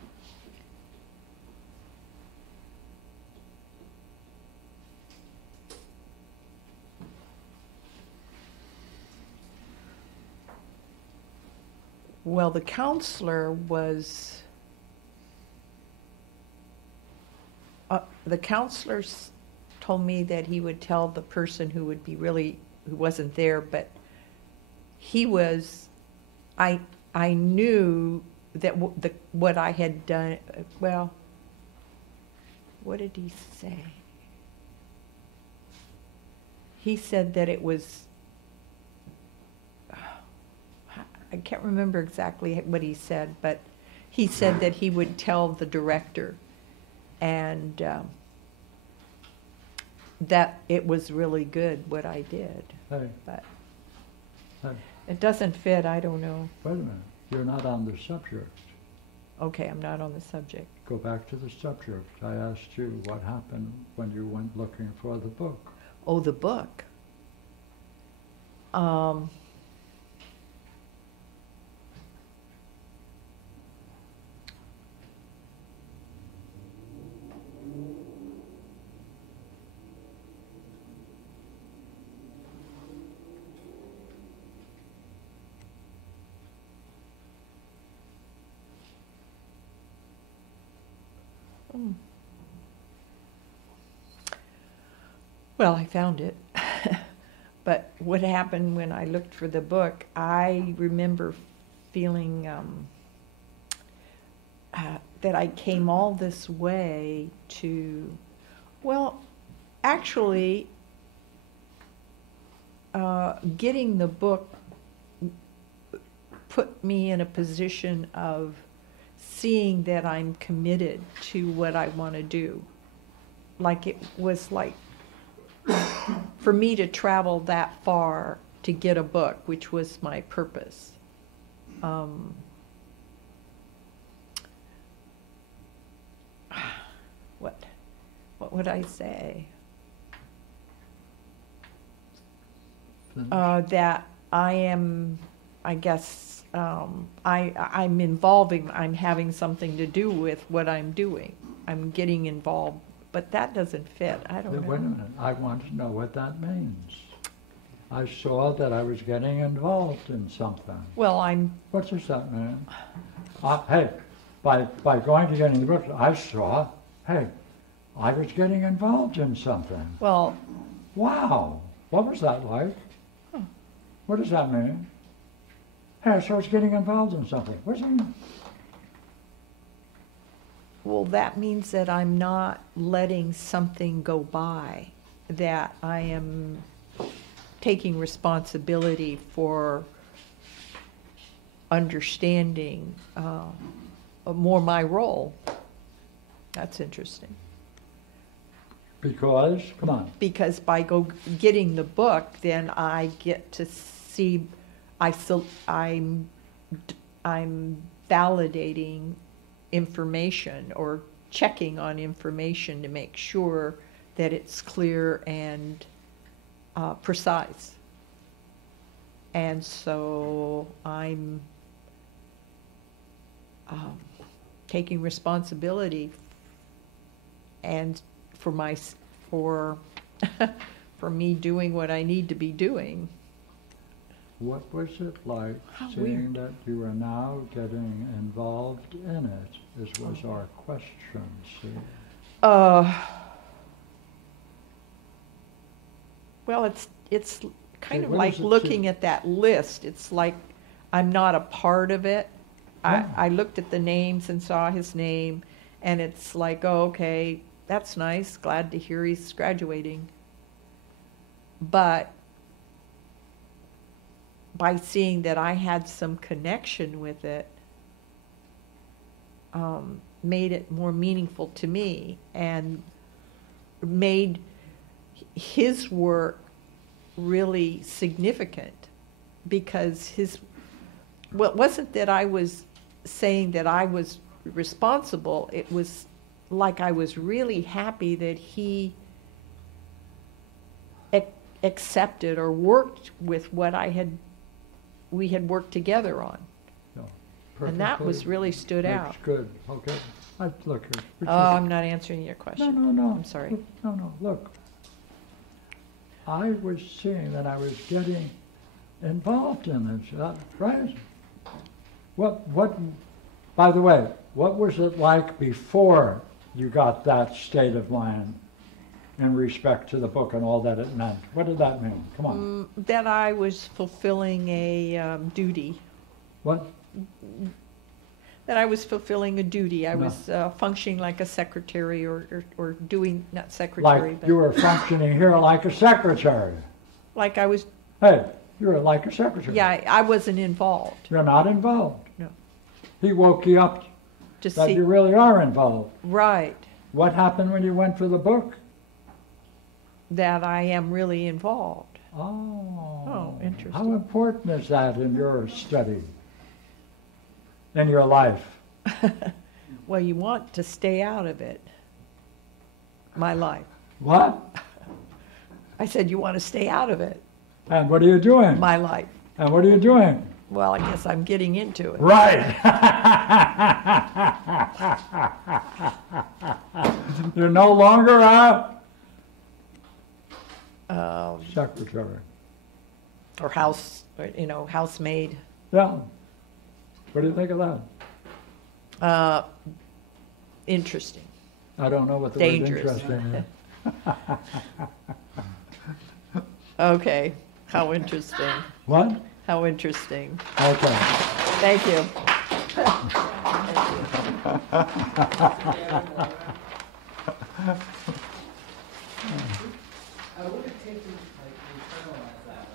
Well, the counselor was, the counselor told me that he would tell the person who would be really, who wasn't there, but he was, I knew that what I had done, well, what did he say? He said that it was, I can't remember exactly what he said, but he said that he would tell the director, and that it was really good what I did. Hey, But hey, it doesn't fit, I don't know. wait a minute. You're not on the subject. Okay, I'm not on the subject. Go back to the subject. I asked you what happened when you went looking for the book. Oh, the book. Well, I found it. But what happened when I looked for the book, I remember feeling that I came all this way to, well, actually, getting the book put me in a position of seeing that I'm committed to what I want to do. Like it was like, for me to travel that far to get a book, which was my purpose. What would I say? That I am, I guess, I'm involving, I'm having something to do with what I'm doing. I'm getting involved, but that doesn't fit. I don't know. Wait a minute. I want to know what that means. I saw that I was getting involved in something. Well, I'm, What does that mean? Hey, by going to getting the book, I saw, hey, I was getting involved in something. well, Wow. What was that like? What does that mean? Hey, so I was getting involved in something. What does that mean? well, that means that I'm not letting something go by, that I am taking responsibility for understanding more my role. That's interesting. Because, come on, Because by getting the book, then I get to see, I'm validating information or checking on information to make sure that it's clear and precise. And so I'm taking responsibility and for for me doing what I need to be doing. what was it like How seeing that you are now getting involved in it? This was our question, see? Well, it's kind Okay, of what like does it looking do? at that list. It's like I'm not a part of it. Oh. I looked at the names and saw his name, and it's like, oh, okay, that's nice. Glad to hear he's graduating. But by seeing that I had some connection with it, made it more meaningful to me and made his work really significant, because well, it wasn't that I was saying that I was responsible. It was like I was really happy that he accepted or worked with what we had worked together on. No, And that was perfectly. really stood That's out. good, okay. Look, Oh, I'm not answering your question. no. I'm sorry. No, look. I was seeing that I was getting involved in this, right? By the way, what was it like before you got that state of mind in respect to the book and all that it meant? What did that mean? Come on. That I was fulfilling a duty. What? That I was fulfilling a duty. I No. was functioning like a secretary or doing, not secretary, Like but you were functioning here like a secretary. like I was, Hey, you're like a secretary. yeah, I wasn't involved. You're not involved. No. He woke you up To that see, you really are involved. right, What happened when you went for the book? that I am really involved. Oh. Oh, interesting. How important is that in your study, in your life? Well, you want to stay out of it. My life. What? I said, you want to stay out of it. And what are you doing? My life. And what are you doing? Well, I guess I'm getting into it. Right. You're no longer a secretary. Or house, or, housemaid. Yeah. What do you think of that? Interesting. I don't know what the Dangerous. word interesting is. Okay, how interesting. What? How interesting. Okay. Thank you. Would it take you, like, internalize that?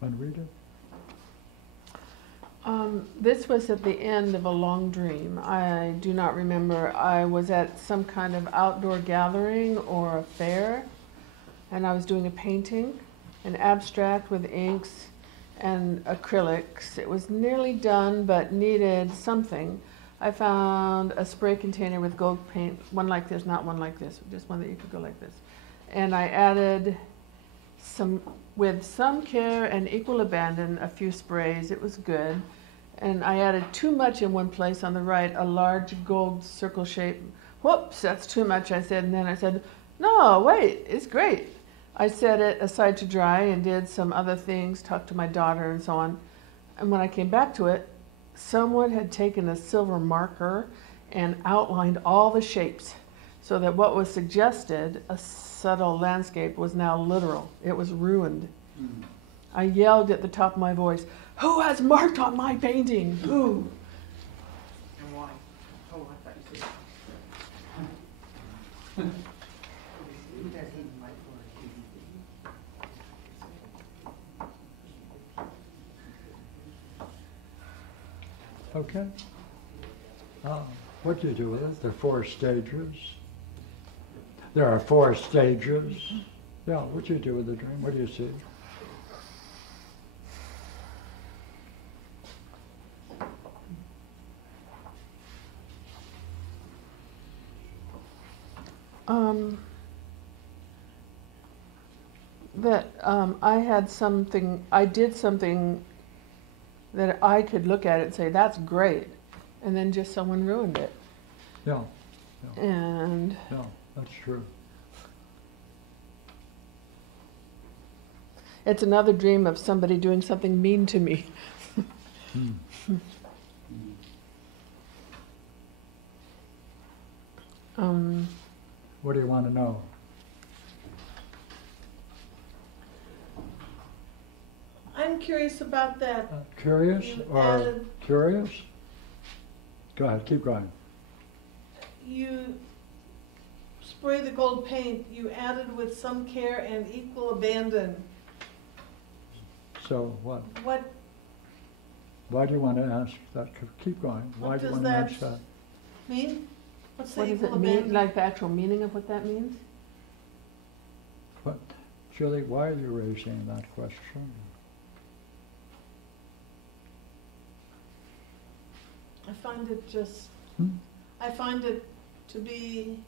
Want to read it? This was at the end of a long dream. I do not remember. I was at some kind of outdoor gathering or a fair, and I was doing a painting, an abstract with inks and acrylics. It was nearly done, but needed something. I found a spray container with gold paint, one like this, not one like this, just one that you could go like this. And I added with some care and equal abandon, a few sprays. It was good. And I added too much in one place on the right, a large gold circle shape. Whoops, that's too much, I said. And then I said, no, wait, it's great. I set it aside to dry and did some other things, talked to my daughter and so on. And when I came back to it, someone had taken a silver marker and outlined all the shapes so that what was suggested, a subtle landscape, was now literal. It was ruined. I yelled at the top of my voice, who has marked on my painting? Who? And why? Oh, I thought you said. Who does he invite for? Okay. What do you do with it? There are 4 stages. There are 4 stages. Yeah, what do you do with the dream? What do you see? I did something that I could look at it and say, that's great. And then just someone ruined it. Yeah. And Yeah, that's true. it's another dream of somebody doing something mean to me. What do you want to know? I'm curious about that. Curious You or added- curious? Go ahead, keep going. You spray the gold paint, you added with some care and equal abandon. So what? What Why do you want to ask that? Keep going. Why What do you does want to that ask that? mean? What's the What does equal it mean, abandon? like the actual meaning of what that means? What, Julie, why are you raising that question? I find it just, Hmm? I find it to be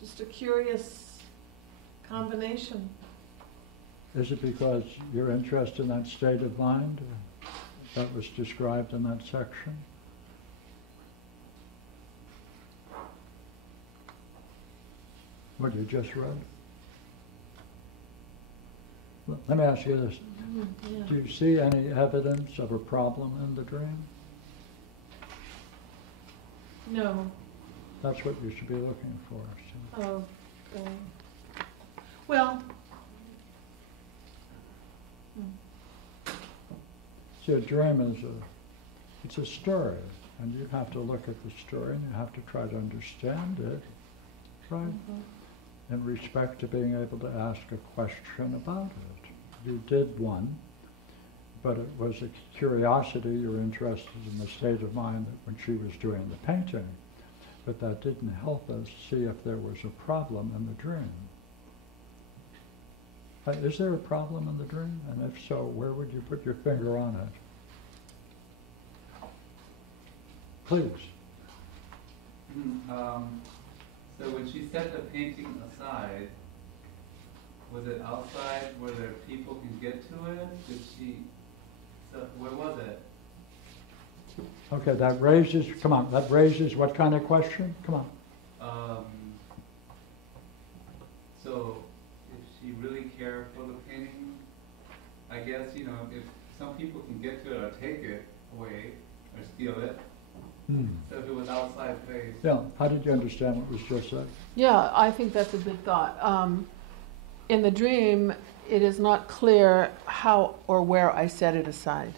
just a curious combination. Is it because you're interested in that state of mind that was described in that section? What you just read? Well, let me ask you this. Yeah. Do you see any evidence of a problem in the dream? No. That's what you should be looking for. So. Okay. Well. See, a dream is it's a story, and you have to look at the story and you have to try to understand it, right? Mm-hmm. In respect to being able to ask a question about it. You did one, but it was a curiosity. You were interested in the state of mind that when she was doing the painting, but that didn't help us see if there was a problem in the dream. Is there a problem in the dream? And if so, where would you put your finger on it? Please. So when she set the painting aside, was it outside where there people can get to it? Did she, so where was it? Okay, that raises, come on, that raises what kind of question? Come on. So if she really cared for the painting, I guess, you know, if some people can get to it or take it away or steal it, so if it was outside place. Yeah, how did you understand what was just said? Yeah, I think that's a good thought. In the dream, it is not clear how or where I set it aside.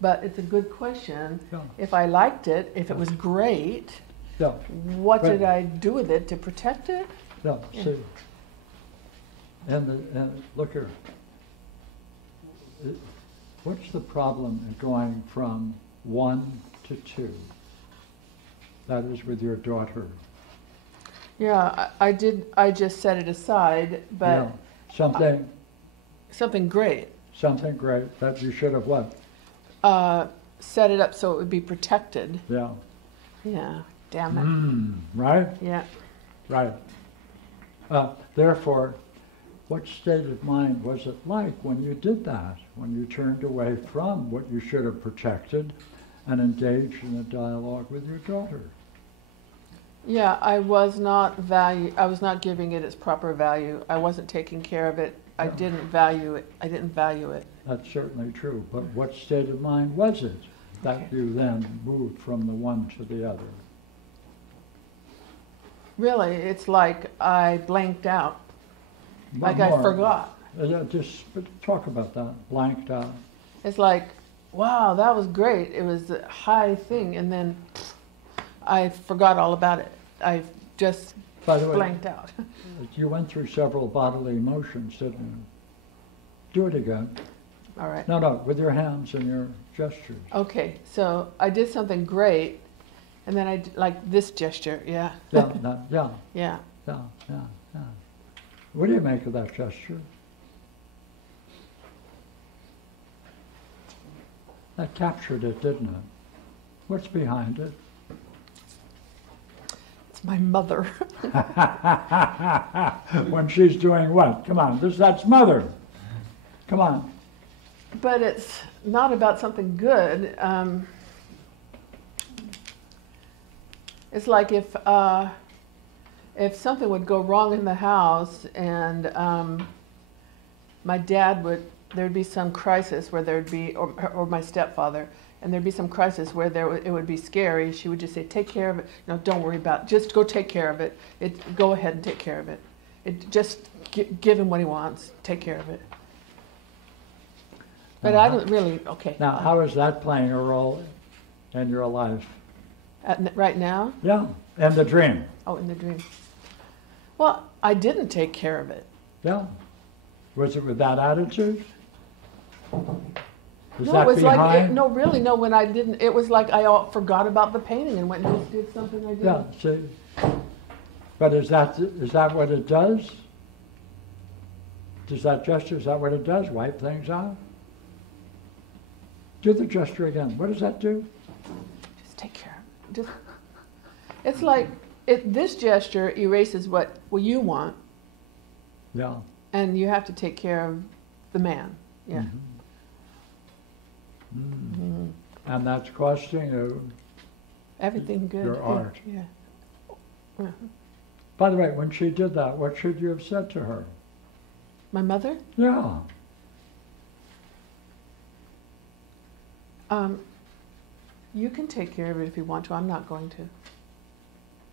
But it's a good question. Yeah. If I liked it, if it was great, Yeah, what Right. did I do with it to protect it? yeah, Yeah. see. And look here. What's the problem in going from 1 to 2? That is with your daughter. Yeah, I just set it aside, but Yeah. Something great. Something great that you should have what? Set it up so it would be protected. Yeah. Yeah, damn it. Right? Yeah. Right. Therefore, what state of mind was it like when you did that? When you turned away from what you should have protected and engaged in a dialogue with your daughter? Yeah, I was not giving it its proper value. I wasn't taking care of it. I didn't value it. That's certainly true. But what state of mind was it that you then moved from the one to the other? Really, it's like I blanked out. Like I forgot. Just talk about that, blanked out. It's like, wow, that was great. It was a high thing, and then I forgot all about it. I just By the way, blanked out. You went through several bodily motions, didn't you? Do it again. All right. No, with your hands and your gestures. Okay, so I did something great, and then I like this gesture, yeah. Yeah. Yeah. What do you make of that gesture? That captured it, didn't it? What's behind it? It's my mother. When she's doing what? Come on, that's mother. Come on. But it's not about something good. It's like if something would go wrong in the house and my dad there'd be some crisis where there'd be, or my stepfather, and there'd be some crisis where it would be scary, she would just say, take care of it. No, don't worry about it. Just go take care of it. Go ahead and take care of it. Just give him what he wants. Take care of it. But I don't really, okay. Now, how is that playing a role in your life? Right now? Yeah, in the dream. Oh, in the dream. Well, I didn't take care of it. Yeah. Was it with that attitude? Is No, that it was behind? no, when I didn't, it was like I forgot about the painting and went and just did something I did. Yeah, see. But is that what it does? Does that gesture, is that what it does? Wipe things out? Do the gesture again. What does that do? Just take care of it. It's like, this gesture erases what you want, Yeah. and you have to take care of the man. Yeah. Mm-hmm. And that's costing you Everything good. your art. Yeah. Yeah. By the way, when she did that, what should you have said to her? My mother? Yeah. You can take care of it if you want to. I'm not going to.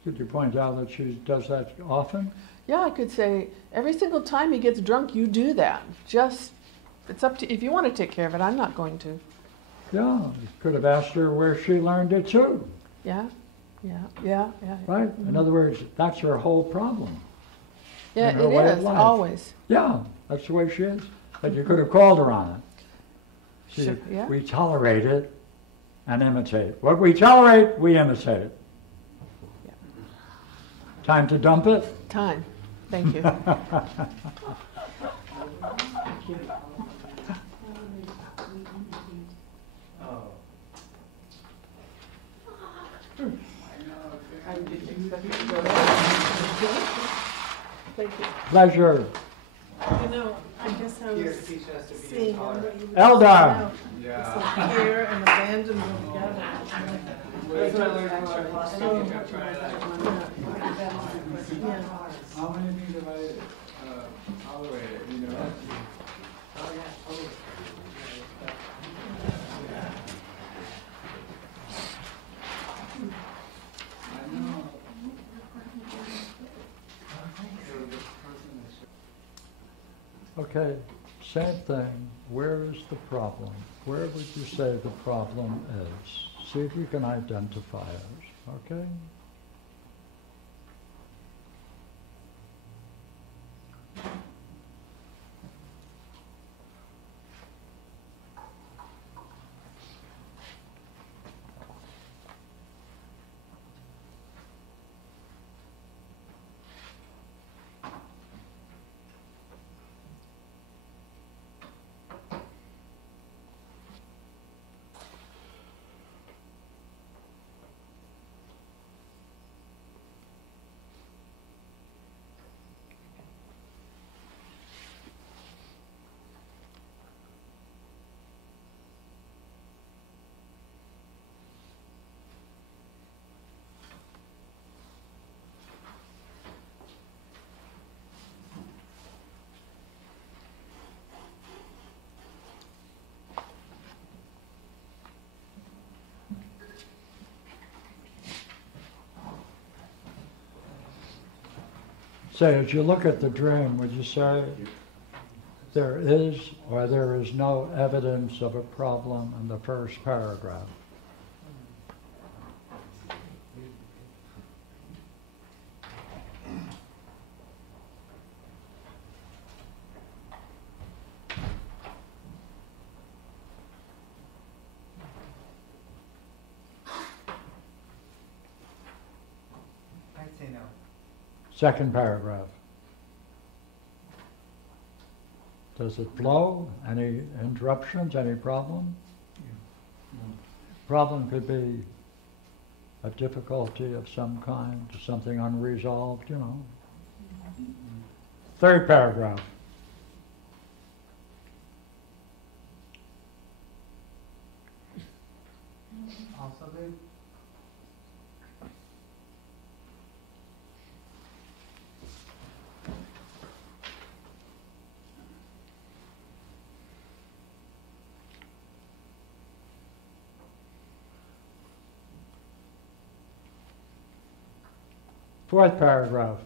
Could you point out that she does that often? Yeah, I could say, every single time he gets drunk, you do that. It's up to, if you want to take care of it, I'm not going to. Yeah. You could have asked her where she learned it too. Yeah. Right? In other words, that's her whole problem. Yeah, in her it way of is, life. always. Yeah, that's the way she is. But you could have called her on it. See, Sure, yeah. we tolerate it and imitate. What we tolerate, we imitate. Yeah. Time to dump it? Time. Thank you. Thank you. Pleasure. You know, I guess I was seeing Eldar. Yeah. Pierre and abandoned them together. Where's my learning Yeah. How many things have I tolerated, you know? I know. Okay, same thing. Where is the problem? Where would you say the problem is? See if you can identify it, okay? say, as you look at the dream, would you say there is or there is no evidence of a problem in the first paragraph? I'd say no. Second paragraph. Does it flow? Any interruptions? Any problem? Problem could be a difficulty of some kind, something unresolved, you know. Third paragraph. Also good. Fourth paragraph.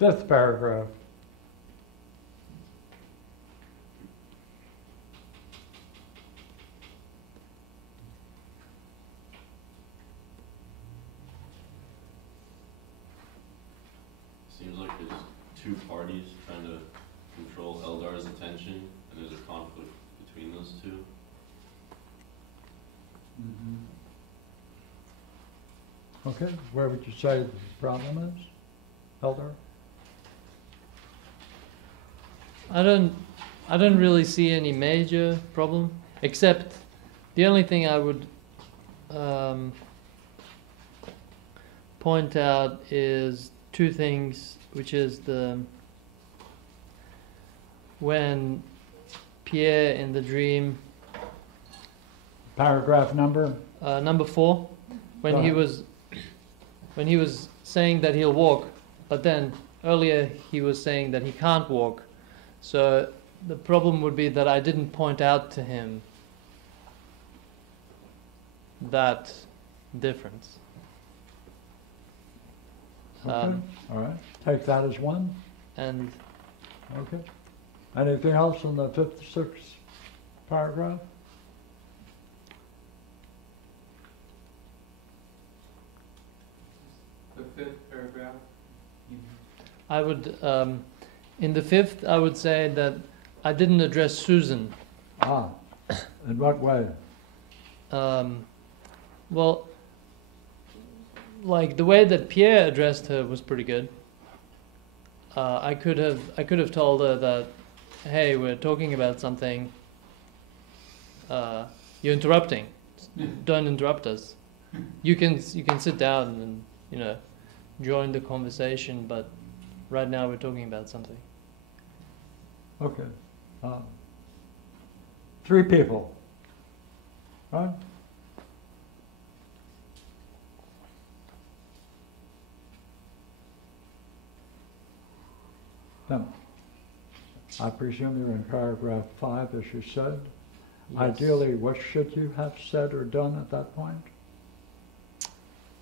Fifth paragraph. Seems like there's two parties trying to control Eldar's attention, and there's a conflict between those two. Okay, where would you say the problem is, Eldar? I don't really see any major problem, except the only thing I would point out is two things, which is when Pierre in the dream, Paragraph number? number 4, when he was saying that he'll walk, but then earlier he was saying that he can't walk. So the problem would be that I didn't point out to him that difference. Okay, all right. Take that as one. And Okay. Anything else in the fifth, sixth paragraph? The fifth paragraph. I would, in the fifth, I would say that I didn't address Susan. Ah, in what way? Well, like the way that Pierre addressed her was pretty good. I could have told her that, hey, we're talking about something. You're interrupting. Don't interrupt us. You can sit down and join the conversation, but right now we're talking about something. Okay. 3 people. Right? Now, I presume you're in paragraph 5, as you said. Yes. Ideally, what should you have said or done at that point?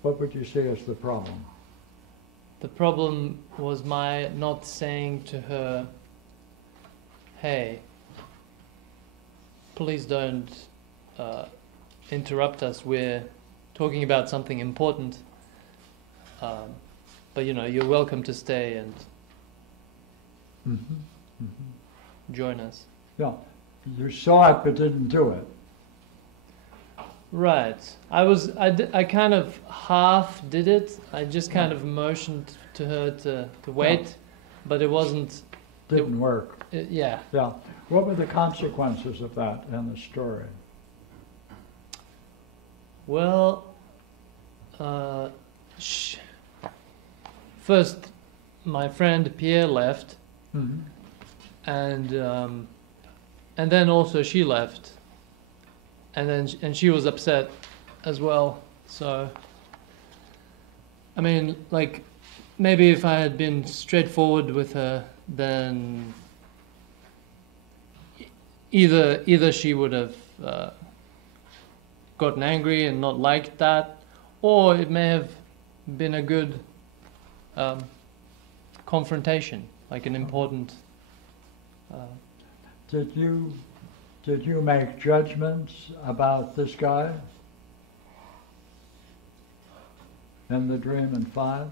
What would you see as the problem? The problem was my not saying to her, hey, please don't interrupt us. We're talking about something important. But you're welcome to stay and join us. Yeah, you saw it but didn't do it. Right. I kind of half did it. I just kind of motioned to her to wait, but it wasn't. Didn't work. Yeah. Yeah. What were the consequences of that in the story? Well, first, my friend Pierre left, and then also she left, and she was upset as well. So, I mean, like, maybe if I had been straightforward with her, then either she would have gotten angry and not liked that, or it may have been a good confrontation, like an important. Did you make judgments about this guy in the dream in 5?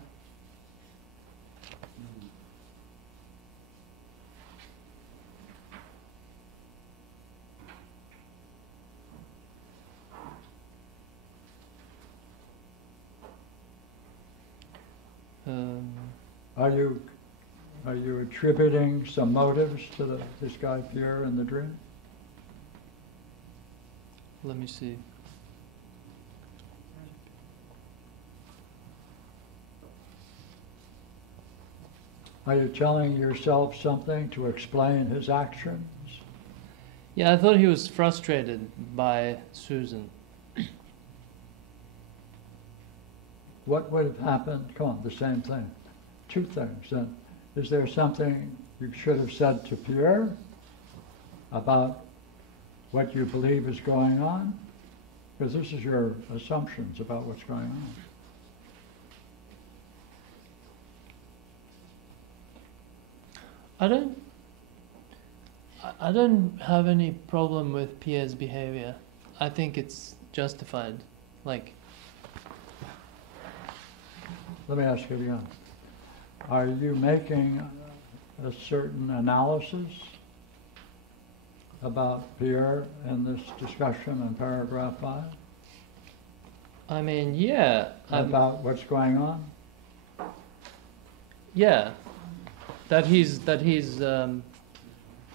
Are you attributing some motives to this guy Pierre in the dream? Let me see. Are you telling yourself something to explain his actions? Yeah, I thought he was frustrated by Susan. What would have happened? Come on, the same thing. 2 things. Then, is there something you should have said to Pierre about what you believe is going on? Because this is your assumptions about what's going on. I don't have any problem with Pierre's behavior. I think it's justified. Like, let me ask you again. Are you making a certain analysis about Pierre in this discussion in paragraph 5? I mean, yeah. About what's going on? Yeah. That he's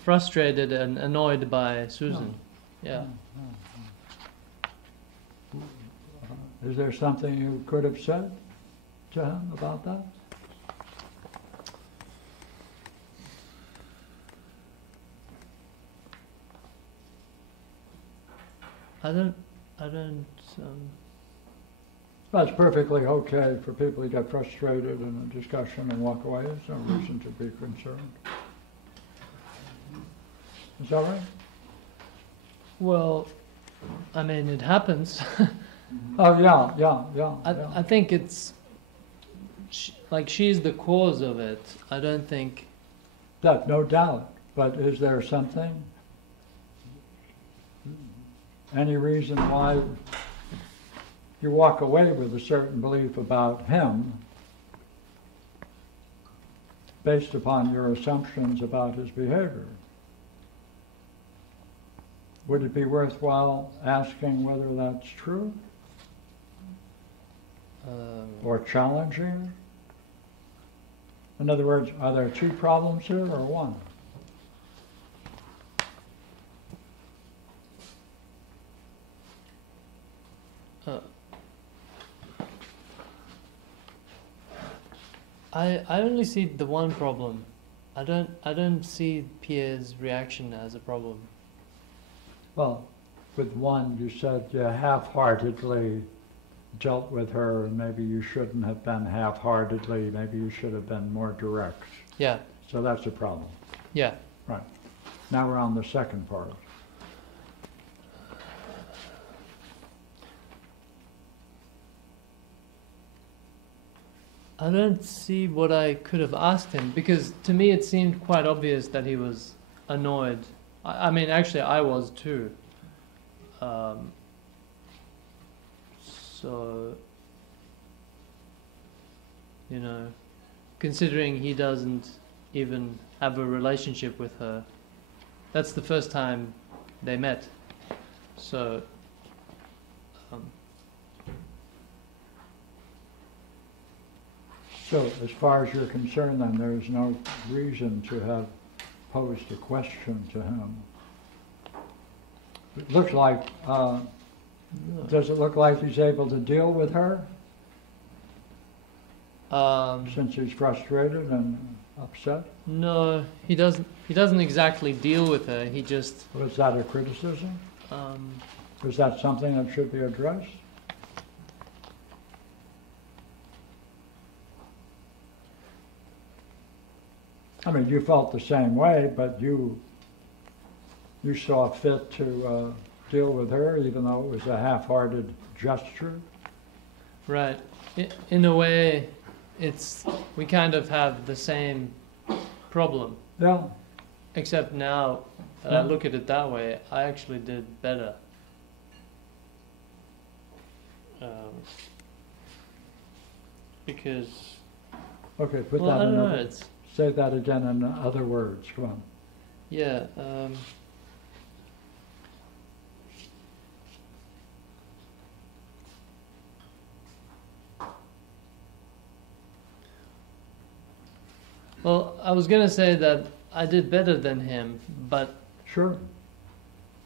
frustrated and annoyed by Susan. Yeah. Is there something you could have said to him about that? I don't. Well, it's perfectly okay for people to get frustrated in a discussion and walk away. There's no reason to be concerned. Is that right? Well, I mean, it happens. Oh, yeah. I think it's like she's the cause of it. I don't think. That, no doubt. But is there something? Any reason why you walk away with a certain belief about him based upon your assumptions about his behavior? Would it be worthwhile asking whether that's true? Or challenging? In other words, are there 2 problems here or 1? I only see the one problem. I don't see Pierre's reaction as a problem. Well, with 1 you said you half-heartedly dealt with her, and maybe you shouldn't have been half-heartedly, maybe you should have been more direct. Yeah. So that's a problem. Yeah. Right. Now we're on the second part. I don't see what I could have asked him, because to me it seemed quite obvious that he was annoyed. I mean, actually I was too. So, you know, considering he doesn't even have a relationship with her, that's the first time they met. So, So, as far as you're concerned, then, there is no reason to have posed a question to him. It looks like, does it look like he's able to deal with her? Since he's frustrated and upset? No, he doesn't exactly deal with her. He just. Was that a criticism? Was that something that should be addressed? I mean, you felt the same way, but you you saw fit to deal with her, even though it was a half-hearted gesture? Right. In a way, we kind of have the same problem. Yeah. Except now that I look at it that way, I actually did better. Because, Okay, put well, that I in don't know, other, say that again in other words, come on. yeah, well, I was gonna say that I did better than him, but Sure.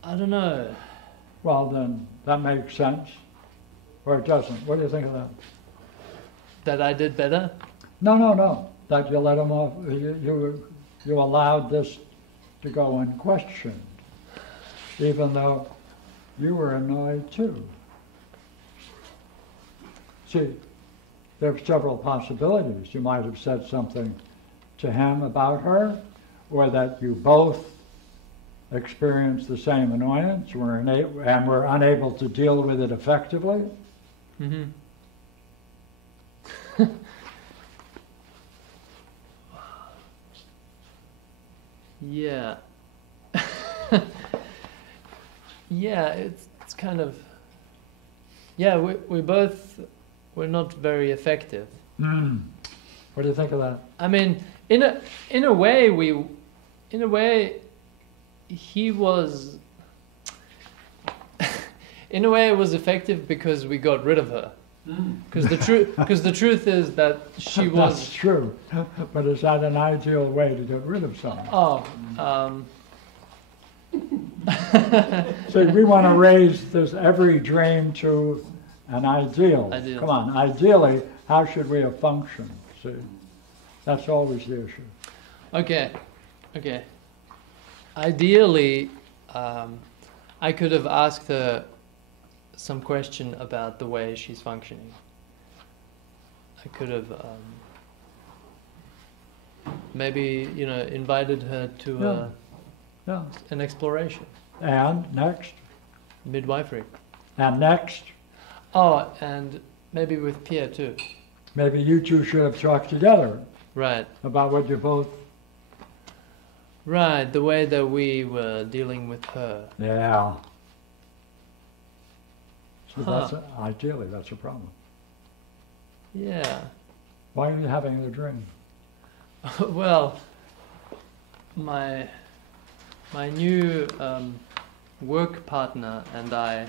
I don't know. Well, then, that makes sense. Or it doesn't. What do you think of that? That I did better? No. That you let him off, you allowed this to go unquestioned, even though you were annoyed too. See, there are several possibilities. You might have said something to him about her, or that you both experienced the same annoyance and were unable to deal with it effectively. Mm-hmm. Yeah. Yeah, it's kind of, yeah, we're not very effective. What do you think of that? I mean, in a way he was in a way it was effective because we got rid of her. Because the truth is that she was. That's true, but is that an ideal way to get rid of someone? Oh, So we want to raise this every dream to an ideal. Ideal. Come on, ideally, how should we have functioned? See, that's always the issue. Okay. Ideally, I could have asked her some question about the way she's functioning. I could have maybe, invited her to an exploration. And next? Midwifery. And next? Oh, and maybe with Pierre too. Maybe you two should have talked together. Right. About what you both... Right, the way that we were dealing with her. Yeah. So ideally, that's a problem. Yeah. Why are you having the dream? Well, my new work partner and I,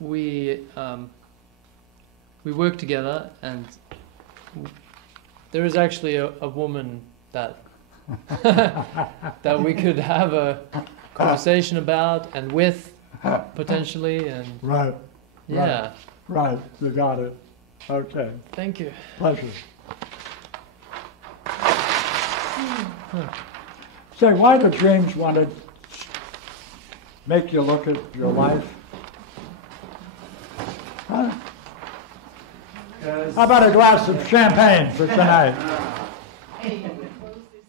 we work together, and there is actually a woman that that we could have a conversation about and with potentially, and Right. yeah. Right, you got it. Okay. Thank you. Pleasure. Say, why do dreams want to make you look at your life? Huh? How about a glass of champagne for tonight? Hey, you can close the